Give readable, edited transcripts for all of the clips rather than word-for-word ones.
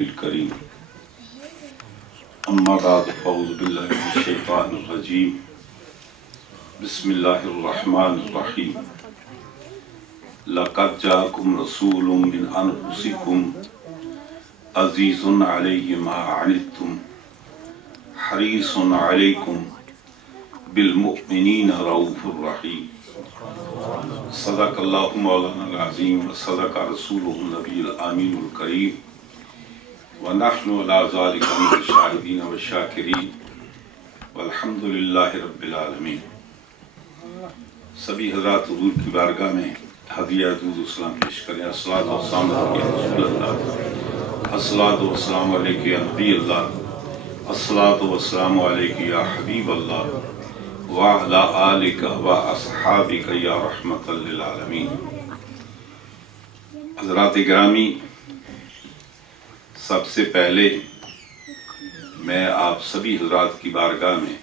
الكريم أما بعد فأعوذ بالله من الشيطان الرجيم بسم الله الرحمن الرحيم لقد جاءكم رسول من أنفسكم عزيز عليه ما عنتم حريص عليكم بالمؤمنين رؤوف رحيم صدق الله مولانا العظيم وصدق رسوله النبي الآمين الكريم ونحن على ذلك من الشاهدين والشاکرین والحمد للہ رب العالمین۔ سبھی حضرات حضور کی بارگاہ میں ہدیہ درود و سلام پیش کریں۔ الصلاۃ والسلام علیک یا رسول اللہ، الصلاۃ والسلام علیک یا نبی اللہ، الصلاۃ والسلام علیک یا حبیب اللہ وعلی آلک واصحابک یا رحمۃ للعالمین۔ حضرات گرامی، سب سے پہلے میں آپ سبھی حضرات کی بارگاہ میں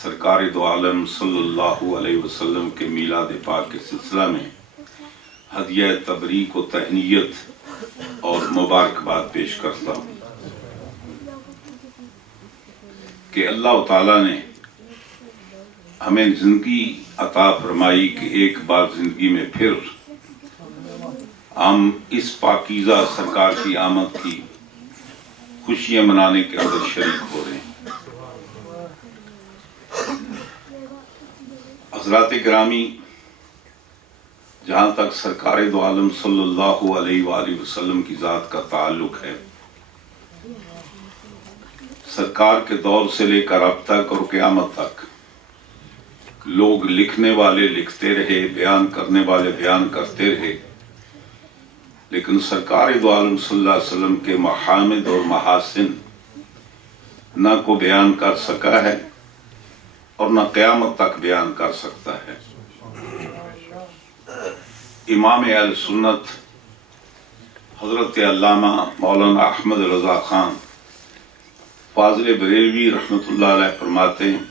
سرکار دو عالم صلی اللہ علیہ وسلم کے میلاد پاک کے سلسلہ میں ہدیہ تبریک و تہنیت اور مبارکباد پیش کرتا ہوں کہ اللہ تعالیٰ نے ہمیں زندگی عطا فرمائی کہ ایک بار زندگی میں پھر ہم اس پاکیزہ سرکار کی آمد کی خوشیاں منانے کے اندر شریک ہو رہے ہیں۔ حضرات گرامی، جہاں تک سرکار دو عالم صلی اللہ علیہ وآلہ وسلم کی ذات کا تعلق ہے، سرکار کے دور سے لے کر اب تک اور قیامت تک لوگ لکھنے والے لکھتے رہے، بیان کرنے والے بیان کرتے رہے، لیکن سرکار دو عالم صلی اللہ علیہ وسلم کے محامد اور محاسن نہ کو بیان کر سکا ہے اور نہ قیامت تک بیان کر سکتا ہے۔ امام اہل سنت حضرت علامہ مولانا احمد رضا خان فاضل بریلوی رحمۃ اللہ علیہ فرماتے ہیں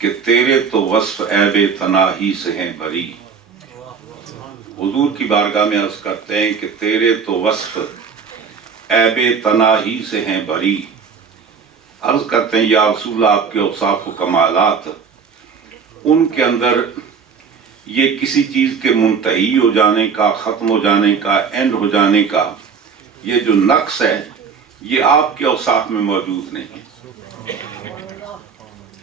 کہ تیرے تو وصف عیب تناہی سے ہیں بری۔ حضور کی بارگاہ میں عرض کرتے ہیں کہ تیرے تو وصف عیب تناہی سے ہیں بری۔ عرض کرتے ہیں یا رسول اللہ، آپ کے اوصاف و کمالات، ان کے اندر یہ کسی چیز کے منتہی ہو جانے کا، ختم ہو جانے کا، اینڈ ہو جانے کا یہ جو نقص ہے، یہ آپ کے اوصاف میں موجود نہیں ہے۔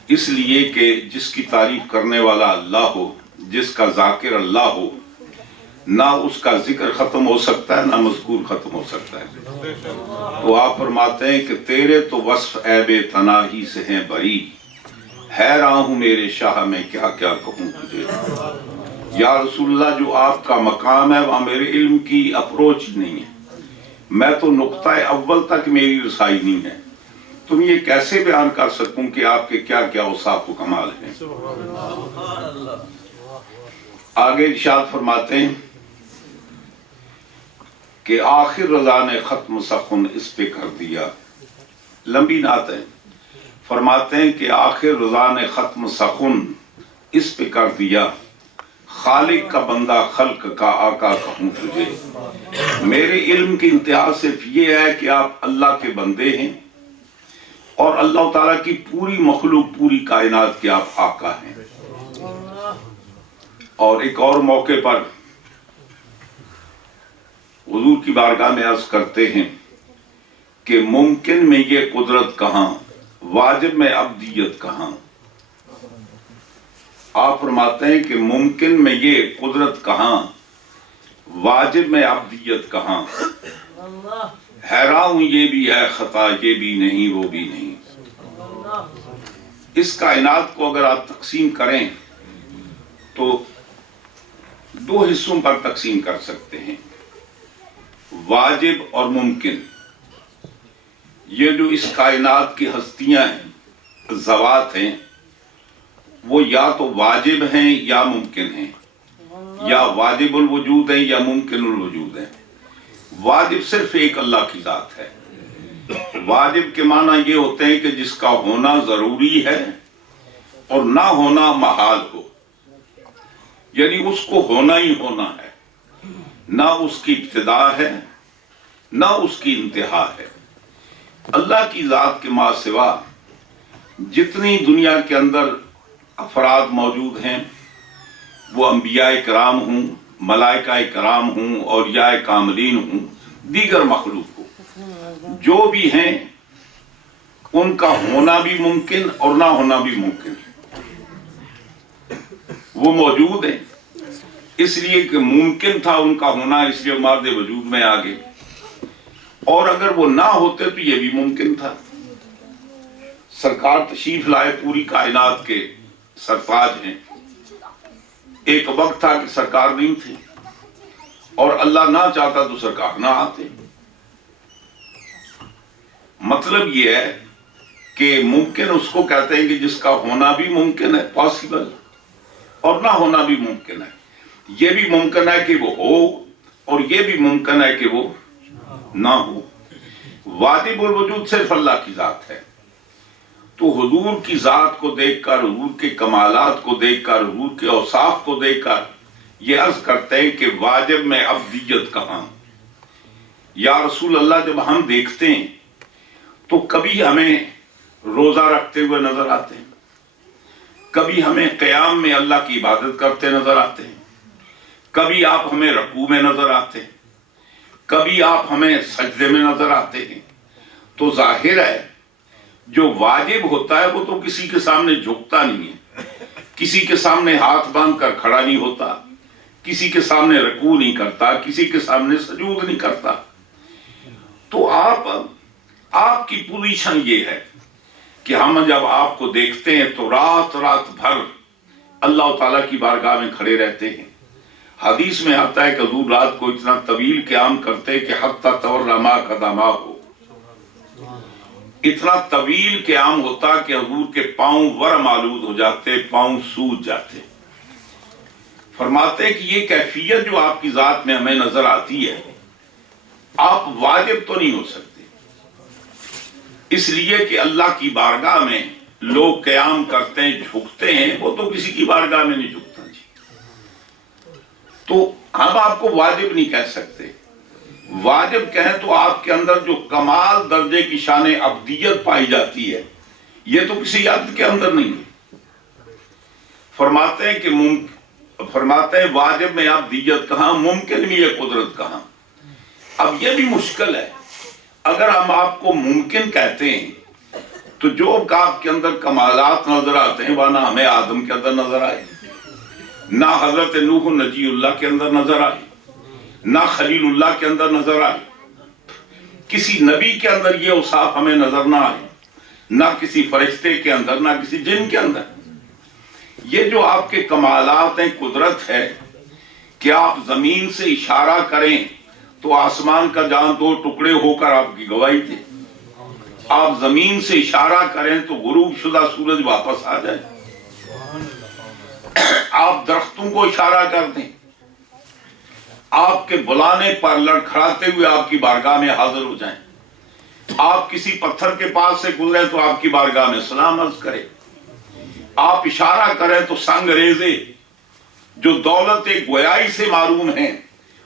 اس لیے کہ جس کی تعریف کرنے والا اللہ ہو، جس کا ذاکر اللہ ہو، نہ اس کا ذکر ختم ہو سکتا ہے نہ مذکور ختم ہو سکتا ہے۔ تو آپ فرماتے ہیں کہ تیرے تو وصف عیب تناہی سے ہیں بری، حیراں ہوں میرے شاہ میں کیا کیا کہوں تجھے۔ یا رسول اللہ، جو آپ کا مقام ہے وہاں میرے علم کی اپروچ نہیں ہے، میں تو نقطہ اول تک میری رسائی نہیں ہے، تم یہ کیسے بیان کر سکوں کہ آپ کے کیا کیا اوصاف و کمال ہیں۔ آگے ارشاد فرماتے ہیں کہ آخر رضا نے ختم سخن اس پہ کر دیا۔ لمبی نعت ہے، فرماتے ہیں کہ آخر رضا نے ختم سخن اس پہ کر دیا، خالق کا بندہ خلق کا آقا کہوں تجھے۔ میرے علم کی انتہا صرف یہ ہے کہ آپ اللہ کے بندے ہیں اور اللہ تعالیٰ کی پوری مخلوق، پوری کائنات کے آپ آقا ہیں۔ اور ایک اور موقع پر حضور کی بارگاہ میں عرض کرتے ہیں کہ ممکن میں یہ قدرت کہاں، واجب میں عبدیت کہاں۔ آپ فرماتے ہیں کہ ممکن میں یہ قدرت کہاں، واجب میں عبدیت کہاں، حیران ہوں یہ بھی ہے خطا، یہ بھی نہیں وہ بھی نہیں۔ اس کائنات کو اگر آپ تقسیم کریں تو دو حصوں پر تقسیم کر سکتے ہیں، واجب اور ممکن۔ یہ جو اس کائنات کی ہستیاں ہیں، ذوات ہیں، وہ یا تو واجب ہیں یا ممکن ہیں، یا واجب الوجود ہیں یا ممکن الوجود ہیں۔ واجب صرف ایک اللہ کی ذات ہے۔ واجب کے معنی یہ ہوتے ہیں کہ جس کا ہونا ضروری ہے اور نہ ہونا محال ہو، یعنی اس کو ہونا ہی ہونا ہے، نہ اس کی ابتدا ہے نہ اس کی انتہا ہے۔ اللہ کی ذات کے ما سوا جتنی دنیا کے اندر افراد موجود ہیں، وہ انبیاء کرام ہوں، ملائکہ کرام ہوں، اولیاء کاملین ہوں، دیگر مخلوق ہوں، جو بھی ہیں ان کا ہونا بھی ممکن اور نہ ہونا بھی ممکن ہے۔ وہ موجود ہیں اس لیے کہ ممکن تھا ان کا ہونا، اس لیے مادے وجود میں آ گئے، اور اگر وہ نہ ہوتے تو یہ بھی ممکن تھا۔ سرکار تشریف لائے، پوری کائنات کے سرتاج ہیں۔ ایک وقت تھا کہ سرکار نہیں تھے، اور اللہ نہ چاہتا تو سرکار نہ آتے۔ مطلب یہ ہے کہ ممکن اس کو کہتے ہیں کہ جس کا ہونا بھی ممکن ہے، پاسبل، اور نہ ہونا بھی ممکن ہے۔ یہ بھی ممکن ہے کہ وہ ہو، اور یہ بھی ممکن ہے کہ وہ نہ ہو۔ واجب الوجود صرف اللہ کی ذات ہے۔ تو حضور کی ذات کو دیکھ کر، حضور کے کمالات کو دیکھ کر، حضور کے اوصاف کو دیکھ کر یہ عرض کرتے ہیں کہ واجب میں عبدیت کہاں؟ یا رسول اللہ، جب ہم دیکھتے ہیں تو کبھی ہمیں روزہ رکھتے ہوئے نظر آتے ہیں، کبھی ہمیں قیام میں اللہ کی عبادت کرتے نظر آتے ہیں، کبھی آپ ہمیں رکوع میں نظر آتے ہیں، کبھی آپ ہمیں سجدے میں نظر آتے ہیں۔ تو ظاہر ہے جو واجب ہوتا ہے وہ تو کسی کے سامنے جھکتا نہیں ہے، کسی کے سامنے ہاتھ باندھ کر کھڑا نہیں ہوتا، کسی کے سامنے رکوع نہیں کرتا، کسی کے سامنے سجود نہیں کرتا۔ تو آپ کی پوزیشن یہ ہے کہ ہم جب آپ کو دیکھتے ہیں تو رات رات بھر اللہ تعالیٰ کی بارگاہ میں کھڑے رہتے ہیں۔ حدیث میں آتا ہے کہ حضور رات کو اتنا طویل قیام کرتے کہ حتی تورما قدما ہو، اتنا طویل قیام ہوتا کہ حضور کے پاؤں ورم آلود ہو جاتے، پاؤں سوج جاتے۔ فرماتے ہیں کہ یہ کیفیت جو آپ کی ذات میں ہمیں نظر آتی ہے، آپ واجب تو نہیں ہو سکتے، اس لیے کہ اللہ کی بارگاہ میں لوگ قیام کرتے ہیں، جھکتے ہیں، وہ تو کسی کی بارگاہ میں نہیں جھکتا جی۔ تو ہم آپ کو واجب نہیں کہہ سکتے۔ واجب کہیں تو آپ کے اندر جو کمال درجے کی شان عبدیت پائی جاتی ہے، یہ تو کسی عبد کے اندر نہیں ہے۔ فرماتے ہیں فرماتے ہیں واجب میں عبدیت کہاں، ممکن میں یہ قدرت کہاں۔ اب یہ بھی مشکل ہے، اگر ہم آپ کو ممکن کہتے ہیں تو جو آپ کے اندر کمالات نظر آتے ہیں وہ نہ ہمیں آدم کے اندر نظر آئے، نہ حضرت نوح نجی اللہ کے اندر نظر آئے، نہ خلیل اللہ کے اندر نظر آئے، کسی نبی کے اندر یہ اوصاف ہمیں نظر نہ آئے، نہ کسی فرشتے کے اندر، نہ کسی جن کے اندر۔ یہ جو آپ کے کمالات ہیں، قدرت ہے کہ آپ زمین سے اشارہ کریں تو آسمان کا جہاں دو ٹکڑے ہو کر آپ کی گواہی دے، آپ زمین سے اشارہ کریں تو غروب شدہ سورج واپس آ جائے، آپ درختوں کو اشارہ کر دیں، آپ کے بلانے پر لڑکھڑاتے ہوئے آپ کی بارگاہ میں حاضر ہو جائیں، آپ کسی پتھر کے پاس سے گزرے تو آپ کی بارگاہ میں سلام عرض کرے، آپ اشارہ کریں تو سنگ ریزے جو دولت گویائی سے معروم ہیں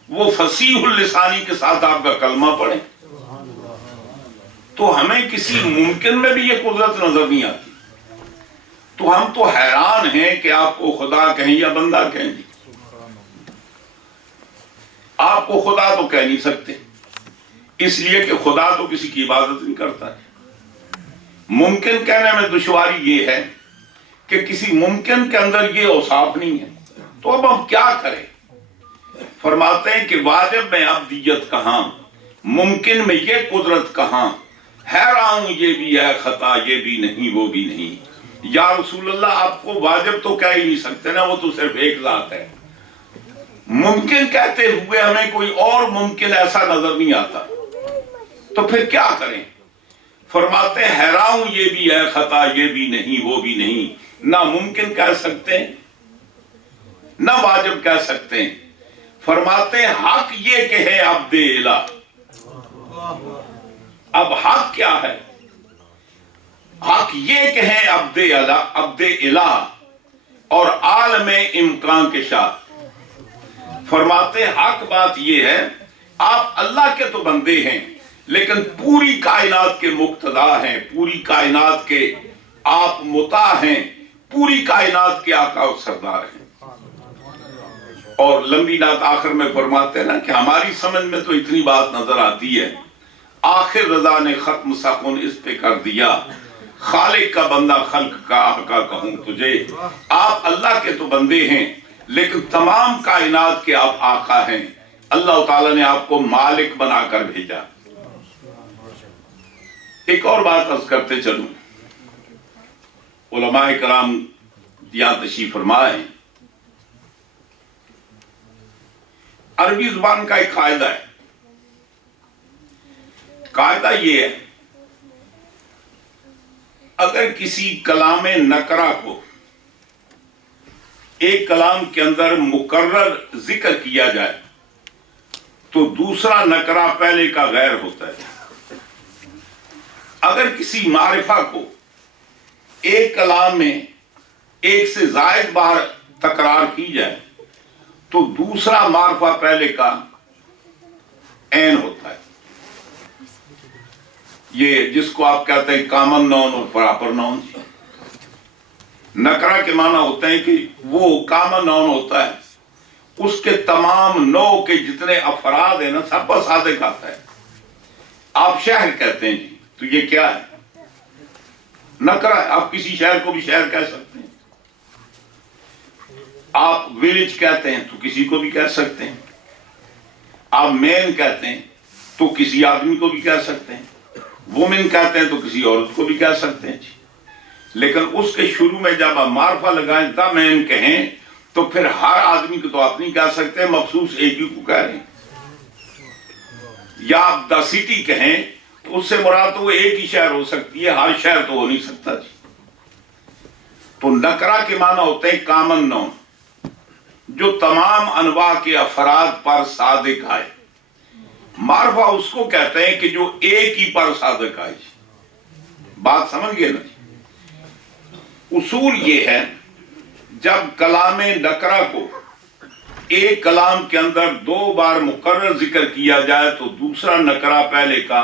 وہ فصیح اللسانی کے ساتھ آپ کا کلمہ پڑھیں۔ تو ہمیں کسی ممکن میں بھی یہ قدرت نظر نہیں آتی، تو ہم تو حیران ہیں کہ آپ کو خدا کہیں یا بندہ کہیں گے۔ آپ کو خدا تو کہہ نہیں سکتے، اس لیے کہ خدا تو کسی کی عبادت نہیں کرتا ہے۔ ممکن کہنے میں دشواری یہ ہے کہ کسی ممکن کے اندر یہ اوصاف نہیں ہے، تو اب ہم کیا کریں؟ فرماتے ہیں کہ واجب میں عبدیت کہاں، ممکن میں یہ قدرت کہاں، حیران یہ بھی ہے خطا یہ بھی نہیں وہ بھی نہیں۔ یا رسول اللہ، آپ کو واجب تو کہہ ہی نہیں سکتے نا، وہ تو صرف ایک ذات ہے۔ ممکن کہتے ہوئے ہمیں کوئی اور ممکن ایسا نظر نہیں آتا، تو پھر کیا کریں؟ فرماتے ہیں حیران یہ بھی ہے خطا یہ بھی نہیں وہ بھی نہیں۔ نہ ممکن کہہ سکتے ہیں نہ واجب کہہ سکتے ہیں۔ فرماتے ہیں حق یہ کہ ہے عبد الہ۔ اب حق کیا ہے؟ حق یہ کہ ہے عبد الہ اور عالم امکان کے شاہ۔ فرماتے ہیں حق بات یہ ہے آپ اللہ کے تو بندے ہیں لیکن پوری کائنات کے مقتدا ہیں، پوری کائنات کے آپ مطاع ہیں، پوری کائنات کے آقا و سردار ہیں۔ اور لمبی نعت آخر میں فرماتے ہیں نا کہ ہماری سمجھ میں تو اتنی بات نظر آتی ہے، آخر رضا نے ختم سخن اس پہ کر دیا، خالق کا بندہ خلق کا آقا کہوں تجھے۔ آپ اللہ کے تو بندے ہیں لیکن تمام کائنات کے آپ آقا ہیں، اللہ تعالیٰ نے آپ کو مالک بنا کر بھیجا۔ ایک اور بات عرض کرتے چلوں، علماء کرام یہاں تشریف فرما ہیں، عربی زبان کا ایک قاعدہ ہے، قاعدہ یہ ہے اگر کسی کلام نکرہ کو ایک کلام کے اندر مکرر ذکر کیا جائے تو دوسرا نکرہ پہلے کا غیر ہوتا ہے۔ اگر کسی معرفہ کو ایک کلام میں ایک سے زائد بار تکرار کی جائے تو دوسرا معرفہ پہلے کا عین ہوتا ہے۔ یہ جس کو آپ کہتے ہیں کامن نون اور پراپر نون، نکرہ کے معنی ہوتے ہیں کہ وہ کامن نون ہوتا ہے، اس کے تمام نو کے جتنے افراد ہیں نا سب پر صادق آتا ہے۔ آپ شہر کہتے ہیں جی تو یہ کیا ہے؟ نکرہ ہے۔ آپ کسی شہر کو بھی شہر کہہ سکتے ہیں، آپ ویلیج کہتے ہیں تو کسی کو بھی کہہ سکتے ہیں، آپ مین کہتے ہیں تو کسی آدمی کو بھی کہہ سکتے ہیں، وومن کہتے ہیں تو کسی عورت کو بھی کہہ سکتے ہیں جی۔ لیکن اس کے شروع میں جب آپ معرفہ لگائیں دا مین کہیں تو پھر ہر آدمی کو تو آپ نہیں کہہ سکتے، مخصوص ایک ہی کو کہہ رہے ہیں۔ یا آپ دا سٹی کہیں تو اس سے مراد تو وہ ایک ہی شہر ہو سکتی ہے، ہر شہر تو ہو نہیں سکتا جی۔ تو نکرہ کے معنی ہوتے ہیں کامن نون، جو تمام انواع کے افراد پر صادق آئے۔ معرفہ اس کو کہتے ہیں کہ جو ایک ہی پر صادق آئے۔ بات سمجھ گئے نا جی؟ اصول یہ ہے جب کلام نکرہ کو ایک کلام کے اندر دو بار مقرر ذکر کیا جائے تو دوسرا نکرہ پہلے کا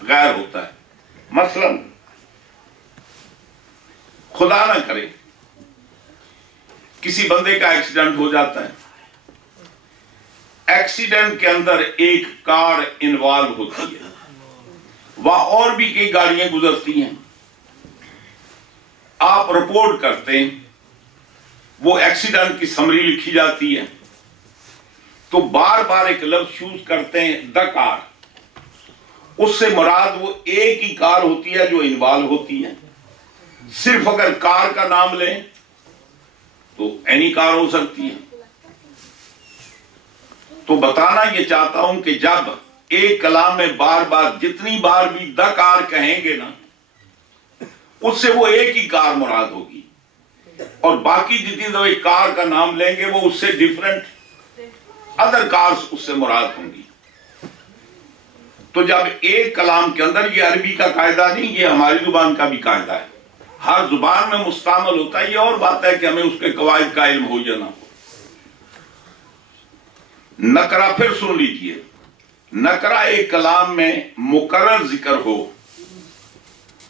غیر ہوتا ہے۔ مثلا خدا نہ کرے کسی بندے کا ایکسیڈنٹ ہو جاتا ہے، ایکسیڈنٹ کے اندر ایک کار انوالو ہوتی ہے، وہاں اور بھی کئی گاڑیاں گزرتی ہیں، آپ رپورٹ کرتے ہیں، وہ ایکسیڈنٹ کی سمری لکھی جاتی ہے، تو بار بار ایک لفظ چوز کرتے ہیں دا کار، اس سے مراد وہ ایک ہی کار ہوتی ہے جو انوالو ہوتی ہے۔ صرف اگر کار کا نام لیں تو اینی کار ہو سکتی ہے۔ تو بتانا یہ چاہتا ہوں کہ جب ایک کلام میں بار بار جتنی بار بھی دا کار کہیں گے نا اس سے وہ ایک ہی کار مراد ہوگی، اور باقی جتنی دفعہ کار کا نام لیں گے وہ اس سے ڈیفرنٹ ادر کارز اس سے مراد ہوں گی۔ تو جب ایک کلام کے اندر، یہ عربی کا قاعدہ نہیں، یہ ہماری زبان کا بھی قاعدہ ہے، ہر زبان میں مستعمل ہوتا ہے، یہ اور بات ہے کہ ہمیں اس کے قواعد کا علم ہو یا نہ ہو۔ نکرہ پھر سن لیجئے، نکرہ ایک کلام میں مکرر ذکر ہو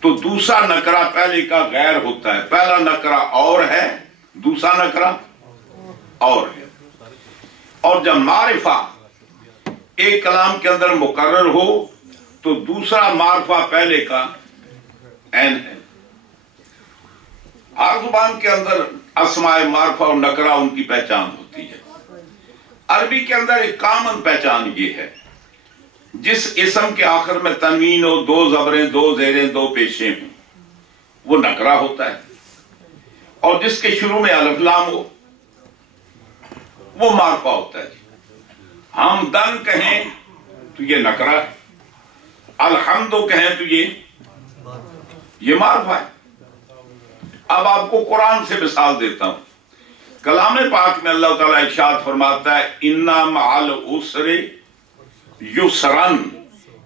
تو دوسرا نکرہ پہلے کا غیر ہوتا ہے۔ پہلا نکرہ اور ہے، دوسرا نکرہ اور ہے۔ اور جب معرفہ ایک کلام کے اندر مقرر ہو تو دوسرا معرفہ پہلے کا عین ہے۔ ہر زبان کے اندر اسماء معرفہ اور نکرہ ان کی پہچان ہوتی ہے۔ عربی کے اندر ایک کامن پہچان یہ ہے، جس اسم کے آخر میں تنوین ہو، دو زبریں، دو زیریں، دو پیشیں ہوں، وہ نکرہ ہوتا ہے، اور جس کے شروع میں الف لام ہو وہ معرفہ ہوتا ہے۔ ہم دن کہیں تو یہ نکرہ ہے، الحمدو کہیں تو یہ معرفہ ہے۔ اب آپ کو قرآن سے مثال دیتا ہوں۔ کلام پاک میں اللہ تعالیٰ ارشاد فرماتا ہے اِنَّا مَعَ الْعُسْرِ یسرن،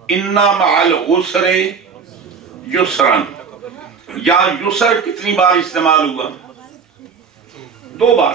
اِنَّا مَعَ الْعُسْرِ یسرن۔ یا یسر کتنی بار استعمال ہوا؟ 2 بار۔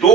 2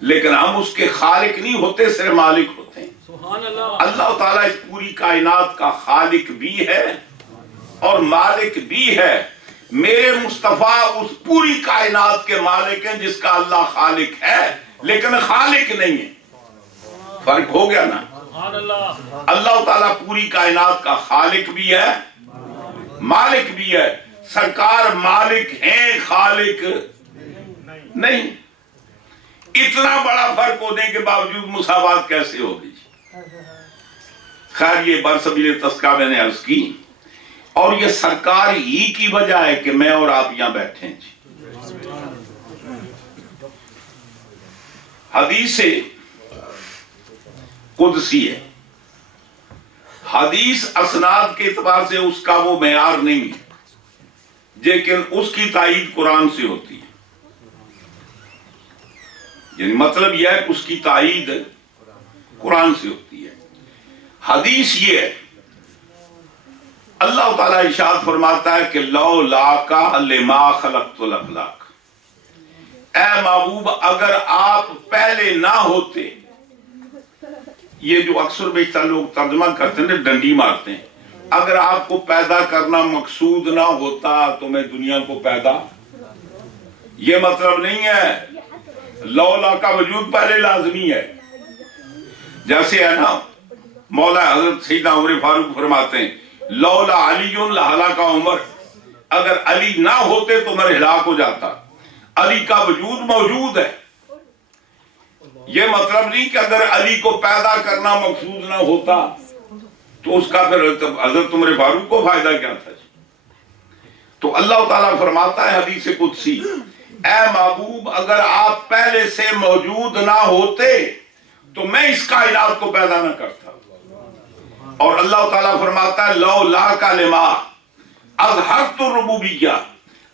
لیکن ہم اس کے خالق نہیں ہوتے، صرف مالک ہوتے ہیں۔ سبحان اللہ۔ اللہ تعالیٰ اس پوری کائنات کا خالق بھی ہے اور مالک بھی ہے۔ میرے مصطفیٰ اس پوری کائنات کے مالک ہیں جس کا اللہ خالق ہے لیکن خالق نہیں ہے۔ فرق ہو گیا نا؟ سبحان اللہ۔ اللہ تعالیٰ پوری کائنات کا خالق بھی ہے، مالک بھی ہے۔ سرکار مالک ہیں، خالق نہیں۔ اتنا بڑا فرق ہونے کے باوجود مساوات کیسے ہوگی؟ خیر، یہ برسبیل تذکرہ میں نے عرض کی، اور یہ سرکار ہی کی وجہ ہے کہ میں اور آپ یہاں بیٹھے ہیں۔ حدیث قدسی ہے، حدیث اسناد کے اعتبار سے اس کا وہ معیار نہیں ہے، لیکن اس کی تائید قرآن سے ہوتی ہے۔ یعنی مطلب یہ ہے کہ اس کی تائید قرآن سے ہوتی ہے۔ حدیث یہ ہے، اللہ تعالیٰ ارشاد فرماتا ہے کہ لولاک لما خلقت الافلاک، اے محبوب اگر آپ پہلے نہ ہوتے۔ یہ جو اکثر بیشتر لوگ ترجمہ کرتے ہیں ڈنڈی مارتے ہیں، اگر آپ کو پیدا کرنا مقصود نہ ہوتا تو میں دنیا کو پیدا، یہ مطلب نہیں ہے۔ لولا کا وجود پہلے لازمی ہے، جیسے ہے نا مولا حضرت سیدنا عمر فاروق فرماتے ہیں لولا علی لہلاک عمر، اگر علی نہ ہوتے تو عمر ہلاک ہو جاتا۔ علی کا وجود موجود ہے، یہ مطلب نہیں کہ اگر علی کو پیدا کرنا مقصود نہ ہوتا تو اس کا پھر حضرت عمر فاروق کو فائدہ کیا تھا؟ تو اللہ تعالیٰ فرماتا ہے حدیث قدسی، اے محبوب اگر آپ پہلے سے موجود نہ ہوتے تو میں اس کائنات کو پیدا نہ کرتا۔ اور اللہ تعالیٰ فرماتا ہے لولاک لما اظہرت الربوبیہ،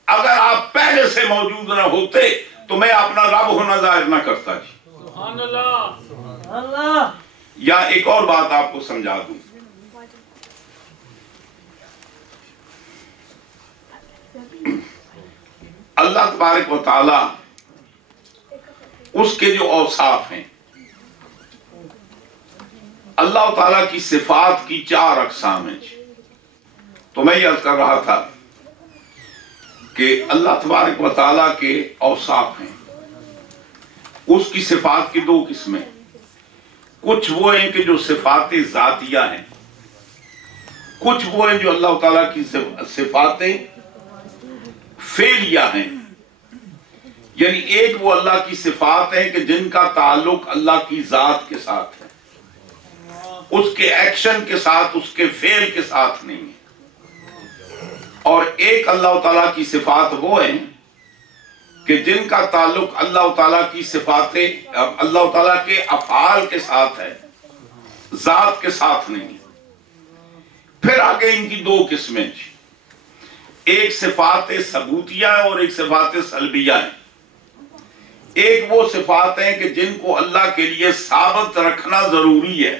اگر آپ پہلے سے موجود نہ ہوتے تو میں اپنا رب ہونا ظاہر نہ کرتا۔ سبحان اللہ۔ یا ایک اور بات آپ کو سمجھا دوں، اللہ تبارک و تعالی اس کے جو اوصاف ہیں، اللہ تعالیٰ کی صفات کی 4 اقسام ہیں۔ تو میں یہ عرض کر رہا تھا کہ اللہ تبارک و تعالیٰ کے اوصاف ہیں، اس کی صفات کی 2 قسمیں، کچھ وہ ہیں کہ جو صفات ذاتیہ ہیں، کچھ وہ ہیں جو اللہ تعالیٰ کی صفات فعلیہ ہیں۔ یعنی ایک وہ اللہ کی صفات ہیں کہ جن کا تعلق اللہ کی ذات کے ساتھ ہے، اس کے ایکشن کے ساتھ، اس کے فعل کے ساتھ نہیں ہے۔ اور ایک اللہ تعالیٰ کی صفات وہ ہیں کہ جن کا تعلق اللہ تعالیٰ کی صفات، اللہ تعالیٰ کے افعال کے ساتھ ہے، ذات کے ساتھ نہیں ہے۔ پھر آگے ان کی 2 قسمیں، ایک صفات ثبوتیہ ہے اور ایک صفات سلبیہ ہے۔ ایک وہ صفات ہیں کہ جن کو اللہ کے لیے ثابت رکھنا ضروری ہے،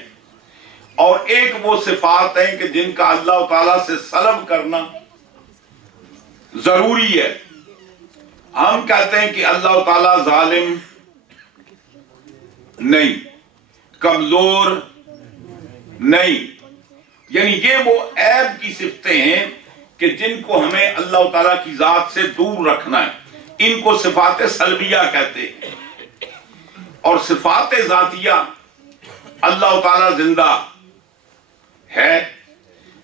اور ایک وہ صفات ہیں کہ جن کا اللہ تعالیٰ سے سلب کرنا ضروری ہے۔ ہم کہتے ہیں کہ اللہ تعالیٰ ظالم نہیں، کمزور نہیں، یعنی یہ وہ عیب کی صفتیں ہیں کہ جن کو ہمیں اللہ تعالیٰ کی ذات سے دور رکھنا ہے، ان کو صفات سلبیہ کہتے ہیں۔ اور صفات ذاتیہ، اللہ تعالیٰ زندہ ہے،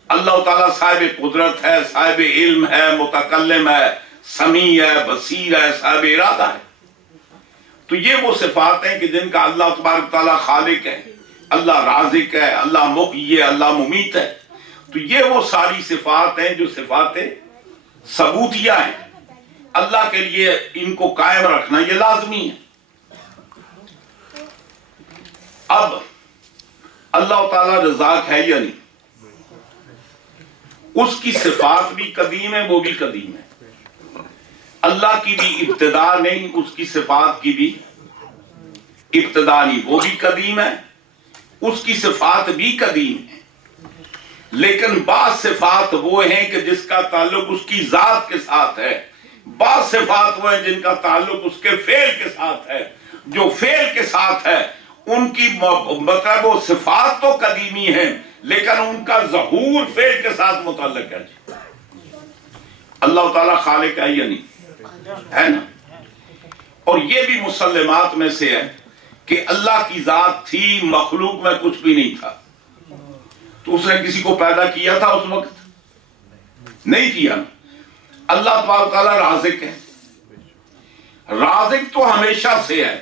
اللہ تعالیٰ صاحب قدرت ہے، صاحب علم ہے، متکلم ہے، سمیع ہے، بصیر ہے، صاحب ارادہ ہے۔ تو یہ وہ صفات ہیں کہ جن کا اللہ تبارک تعالیٰ خالق ہے، اللہ رازق ہے، اللہ محیی ہے، اللہ ممیت ہے۔ تو یہ وہ ساری صفات ہیں جو صفات ثبوتیہ ہیں، اللہ کے لیے ان کو قائم رکھنا یہ لازمی ہے۔ اب اللہ تعالیٰ رزاق ہے یا نہیں؟ اس کی صفات بھی قدیم ہے، وہ بھی قدیم ہے۔ اللہ کی بھی ابتدا نہیں، اس کی صفات کی بھی ابتدا نہیں، وہ بھی قدیم ہے، اس کی صفات بھی قدیم ہے۔ لیکن بعض صفات وہ ہیں کہ جس کا تعلق اس کی ذات کے ساتھ ہے، بعض صفات وہ ہیں جن کا تعلق اس کے فعل کے ساتھ ہے، جو فعل کے ساتھ ہے ان کی مطلب وہ صفات تو قدیمی ہیں لیکن ان کا ظہور فعل کے ساتھ متعلق ہے جی۔ اللہ تعالیٰ خالق ہے یا نہیں ہے نا؟ اور یہ بھی مسلمات میں سے ہے کہ اللہ کی ذات تھی، مخلوق میں کچھ بھی نہیں تھا، تو اس نے کسی کو پیدا کیا تھا اس وقت؟ نہیں کیا نا۔ اللہ تبارک تعالیٰ رازق ہے، رازق تو ہمیشہ سے ہے،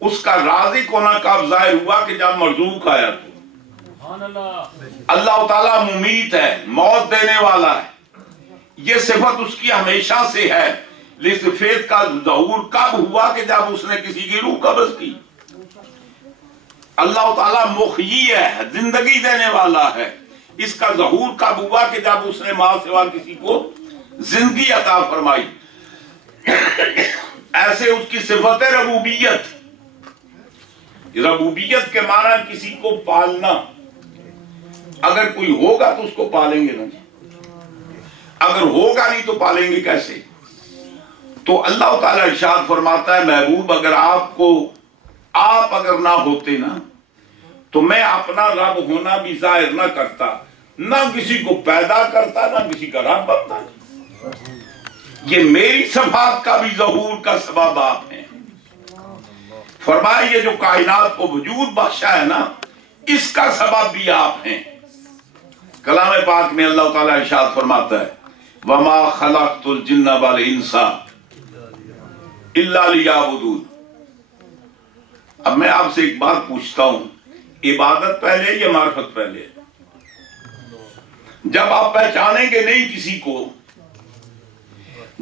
اس کا رازق ہونا کب ظاہر ہوا کہ جب مرزوق آیا تو۔ اللہ تعالیٰ ممیت ہے، موت دینے والا ہے، یہ صفت اس کی ہمیشہ سے ہے، لیکن فیت کا ظہور کب ہوا کہ جب اس نے کسی کی روح قبض کی۔ اللہ تعالیٰ محیی ہے، زندگی دینے والا ہے، اس کا ظہور کب ہوا کہ جب اس نے ماں سوا کسی کو زندگی عطا فرمائی۔ ایسے اس کی صفت ہے ربوبیت۔ ربوبیت کے معنی کسی کو پالنا، اگر کوئی ہوگا تو اس کو پالیں گے نا، اگر ہوگا نہیں تو پالیں گے کیسے؟ تو اللہ تعالیٰ ارشاد فرماتا ہے محبوب اگر آپ اگر نہ ہوتے نا تو میں اپنا رب ہونا بھی ظاہر نہ کرتا، نہ کسی کو پیدا کرتا، نہ کسی کا رب بنتا۔ یہ میری صفات کا بھی ظہور کا سبب آپ ہیں۔ فرمایا یہ جو کائنات کو وجود بخشا ہے نا اس کا سبب بھی آپ ہیں۔ کلام پاک میں اللہ تعالیٰ ارشاد فرماتا ہے وَمَا خَلَقْتُ الْجِنَّ وَالْإِنسَ إِلَّا لِيَعْبُدُونِ۔ اب میں آپ سے ایک بات پوچھتا ہوں، عبادت پہلے یا معرفت پہلے؟ جب آپ پہچانیں گے نہیں کسی کو،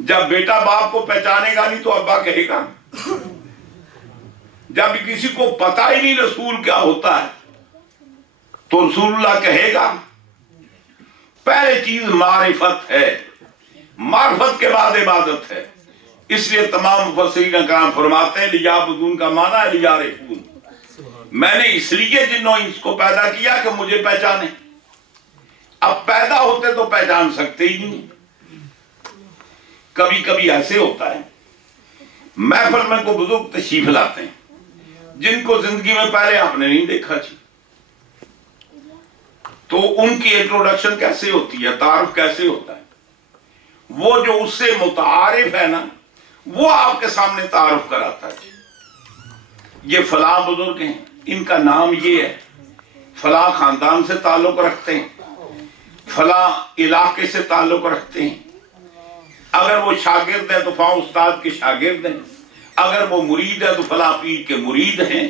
جب بیٹا باپ کو پہچانے گا نہیں تو ابا کہے گا، جب کسی کو پتہ ہی نہیں رسول کیا ہوتا ہے تو رسول اللہ کہے گا۔ پہلے چیز معرفت ہے، معرفت کے بعد عبادت ہے۔ اس لیے تمام مفسرین کرام فرماتے ہیں لیعبدون کا معنی ہے لیعرفون، میں نے اس لیے جنوں انس کو پیدا کیا کہ مجھے پہچانے۔ اب پیدا ہوتے تو پہچان سکتے ہی نہیں۔ کبھی کبھی ایسے ہوتا ہے محفل میں کوئی بزرگ تشریف لاتے ہیں جن کو زندگی میں پہلے آپ نے نہیں دیکھا جی، تو ان کی انٹروڈکشن کیسے ہوتی ہے، تعارف کیسے ہوتا ہے؟ وہ جو اس سے متعارف ہے نا وہ آپ کے سامنے تعارف کراتا ہے جی، یہ فلاں بزرگ ہیں، ان کا نام یہ ہے، فلاں خاندان سے تعلق رکھتے ہیں، فلاں علاقے سے تعلق رکھتے ہیں، اگر وہ شاگرد ہیں تو فلاں استاد کے شاگرد ہیں، اگر وہ مرید ہے تو فلاں پیر کے مرید ہیں،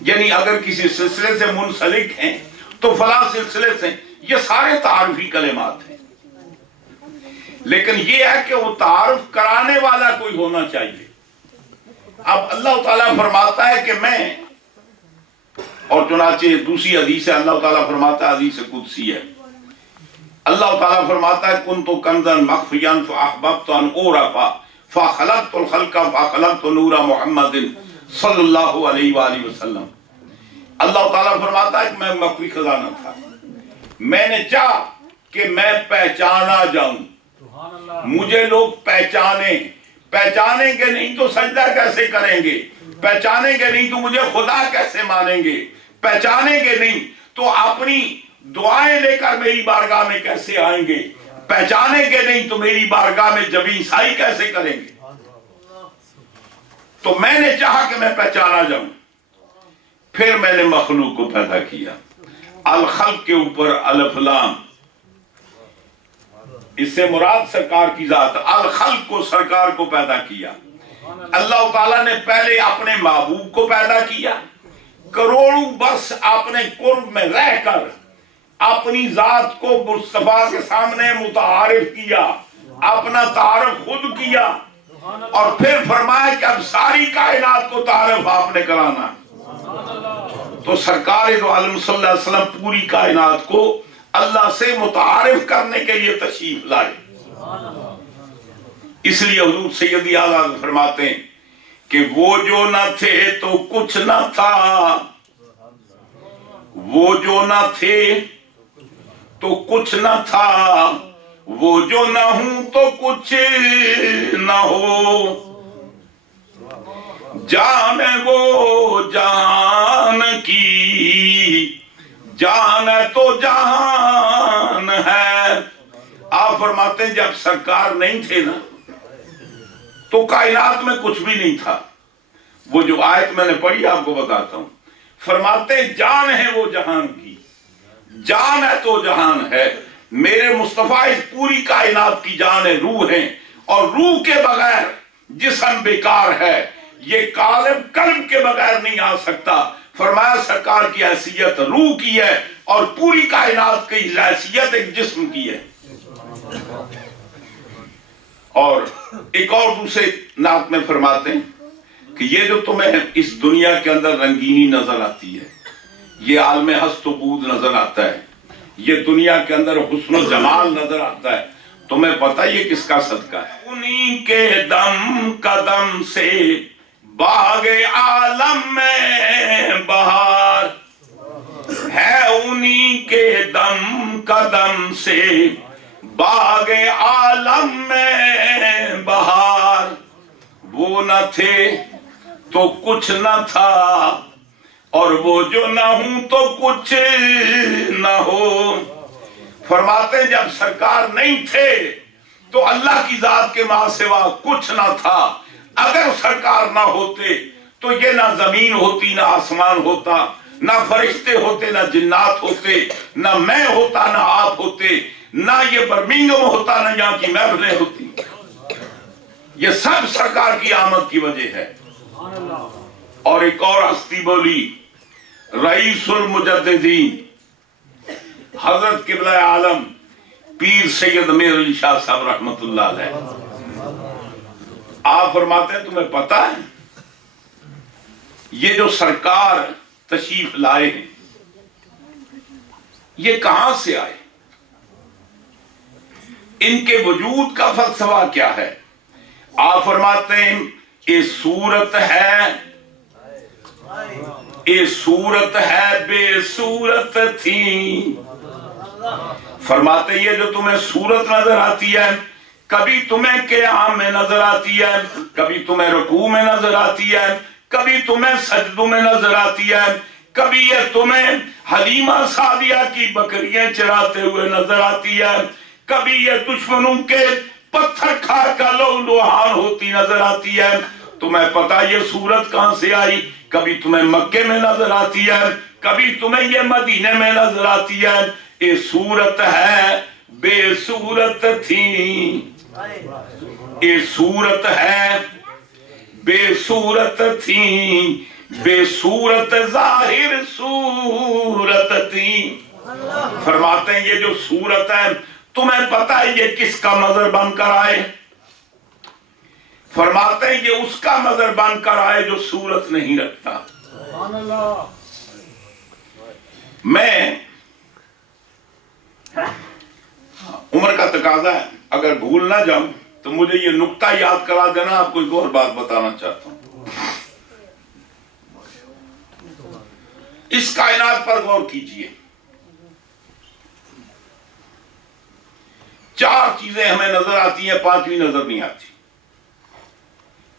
یعنی اگر کسی سلسلے سے منسلک ہیں تو فلاں سلسلے سے، یہ سارے تعارفی کلمات ہیں۔ لیکن یہ ہے کہ وہ تعارف کرانے والا کوئی ہونا چاہیے۔ اب اللہ تعالیٰ فرماتا ہے کہ میں، اور چنانچہ دوسری حدیث ہے اللہ تعالیٰ فرماتا ہے، حدیث قدسی ہے، اللہ تعالیٰ فرماتا ہے کنت کنزا مخفیا فاحببت ان اعرف فخلقت الخلق فخلقت نور محمد صلی اللہ علیہ وآلہ وسلم۔ اللہ تعالیٰ فرماتا ہے کہ میں مخفی خزانہ تھا، میں نے چاہا کہ میں پہچانا جاؤں، مجھے لوگ پہچانیں گے نہیں تو سجدہ کیسے کریں گے، پہچانیں گے نہیں تو مجھے خدا کیسے مانیں گے، پہچانیں گے نہیں تو اپنی دعائیں لے کر میری بارگاہ میں کیسے آئیں گے، پہچانیں گے نہیں تو میری بارگاہ میں جبیں سائی کیسے کریں گے۔ تو میں نے چاہا کہ میں پہچانا جاؤں، پھر میں نے مخلوق کو پیدا کیا۔ الخلق کے اوپر الف لام، اس سے مراد سرکار کی ذات، الخلق کو سرکار کو پیدا کیا۔ اللہ تعالیٰ نے پہلے اپنے محبوب کو پیدا کیا، کروڑوں برس اپنے قرب میں رہ کر اپنی ذات کو مصطفیٰ کے سامنے متعارف کیا، اپنا تعارف خود کیا، اور پھر فرمایا کہ اب ساری کائنات کو تعارف آپ نے کرانا۔ تو سرکار دو عالم صلی اللہ علیہ وسلم پوری کائنات کو اللہ سے متعارف کرنے کے لیے تشریف لائے۔ اس لیے حضور سیدی اعلیٰ فرماتے ہیں کہ وہ جو نہ تھے تو کچھ نہ تھا، وہ جو نہ تھے تو کچھ نہ تھا، وہ جو نہ ہوں تو کچھ نہ ہو، جان ہے وہ جہان کی، جان ہے تو جہان ہے۔ آپ فرماتے ہیں جب سرکار نہیں تھے نا تو کائنات میں کچھ بھی نہیں تھا۔ وہ جو آیت میں نے پڑھی آپ کو بتاتا ہوں، فرماتے ہیں جان ہے وہ جہان کی، جان ہے تو جہان ہے۔ میرے مصطفیٰ اس پوری کائنات کی جان ہے، روح ہیں، اور روح کے بغیر جسم بیکار ہے، یہ قالب قلب کے بغیر نہیں آ سکتا۔ فرمایا سرکار کی حیثیت روح کی ہے اور پوری کائنات کی حیثیت ایک جسم کی ہے۔ اور ایک اور دوسرے نعت میں فرماتے ہیں کہ یہ جو تمہیں اس دنیا کے اندر رنگینی نظر آتی ہے، یہ عالم ہست و بود نظر آتا ہے، یہ دنیا کے اندر حسن و جمال نظر آتا ہے، تمہیں پتہ یہ کس کا صدقہ ہے؟ انہی کے دم قدم سے باغ عالم میں بہار ہے، انہی کے دم قدم سے باغ عالم میں بہار۔ وہ نہ تھے تو کچھ نہ تھا، اور وہ جو نہ ہوں تو کچھ نہ ہو۔ فرماتے ہیں جب سرکار نہیں تھے تو اللہ کی ذات کے ماں سوا کچھ نہ تھا، اگر سرکار نہ ہوتے تو یہ نہ زمین ہوتی، نہ آسمان ہوتا، نہ فرشتے ہوتے، نہ جنات ہوتے، نہ میں ہوتا، نہ آپ ہوتے، نہ یہ برمنگم ہوتا، نہ یہاں کی محفلیں ہوتی۔ یہ سب سرکار کی آمد کی وجہ ہے۔ اور ایک اور ہستی بولی، رئیس المجددین حضرت قبلہ عالم پیر سید امیر علی شاہ صاحب رحمت اللہ علیہ۔ آپ فرماتے ہیں تمہیں پتہ ہے یہ جو سرکار تشریف لائے ہیں یہ کہاں سے آئے؟ ان کے وجود کا فلسفہ کیا ہے؟ آپ فرماتے ہیں یہ صورت ہے، یہ صورت ہے بے صورت تھی۔ فرماتے ہیں یہ جو تمہیں صورت نظر آتی ہے، کبھی تمہیں قیام میں نظر آتی ہے، کبھی تمہیں رکوع میں نظر آتی ہے، کبھی تمہیں سجدوں میں نظر آتی ہے، کبھی یہ تمہیں حلیمہ سعدیہ کی بکریاں چراتے ہوئے نظر آتی ہے، کبھی یہ دشمنوں کے پتھر کھا کر لہو ہوتی نظر آتی ہے۔ تمہیں پتا یہ صورت کہاں سے آئی؟ کبھی تمہیں مکے میں نظر آتی ہے، کبھی تمہیں یہ مدینے میں نظر آتی ہے۔ یہ صورت ہے بے صورت تھی، یہ صورت ہے بے صورت تھی، بے صورت ظاہر صورت تھی۔ فرماتے ہیں یہ جو صورت ہے تمہیں پتا ہے یہ کس کا مظہر بن کر آئے؟ فرماتے ہیں یہ اس کا مظہر بن کر آئے جو صورت نہیں رکھتا۔ میں عمر کا تقاضا ہے، اگر بھول نہ جاؤں تو مجھے یہ نقطہ یاد کرا دینا، آپ کو ایک اور بات بتانا چاہتا ہوں۔ اس کائنات پر غور کیجئے، چار چیزیں ہمیں نظر آتی ہیں، پانچویں نظر نہیں آتی۔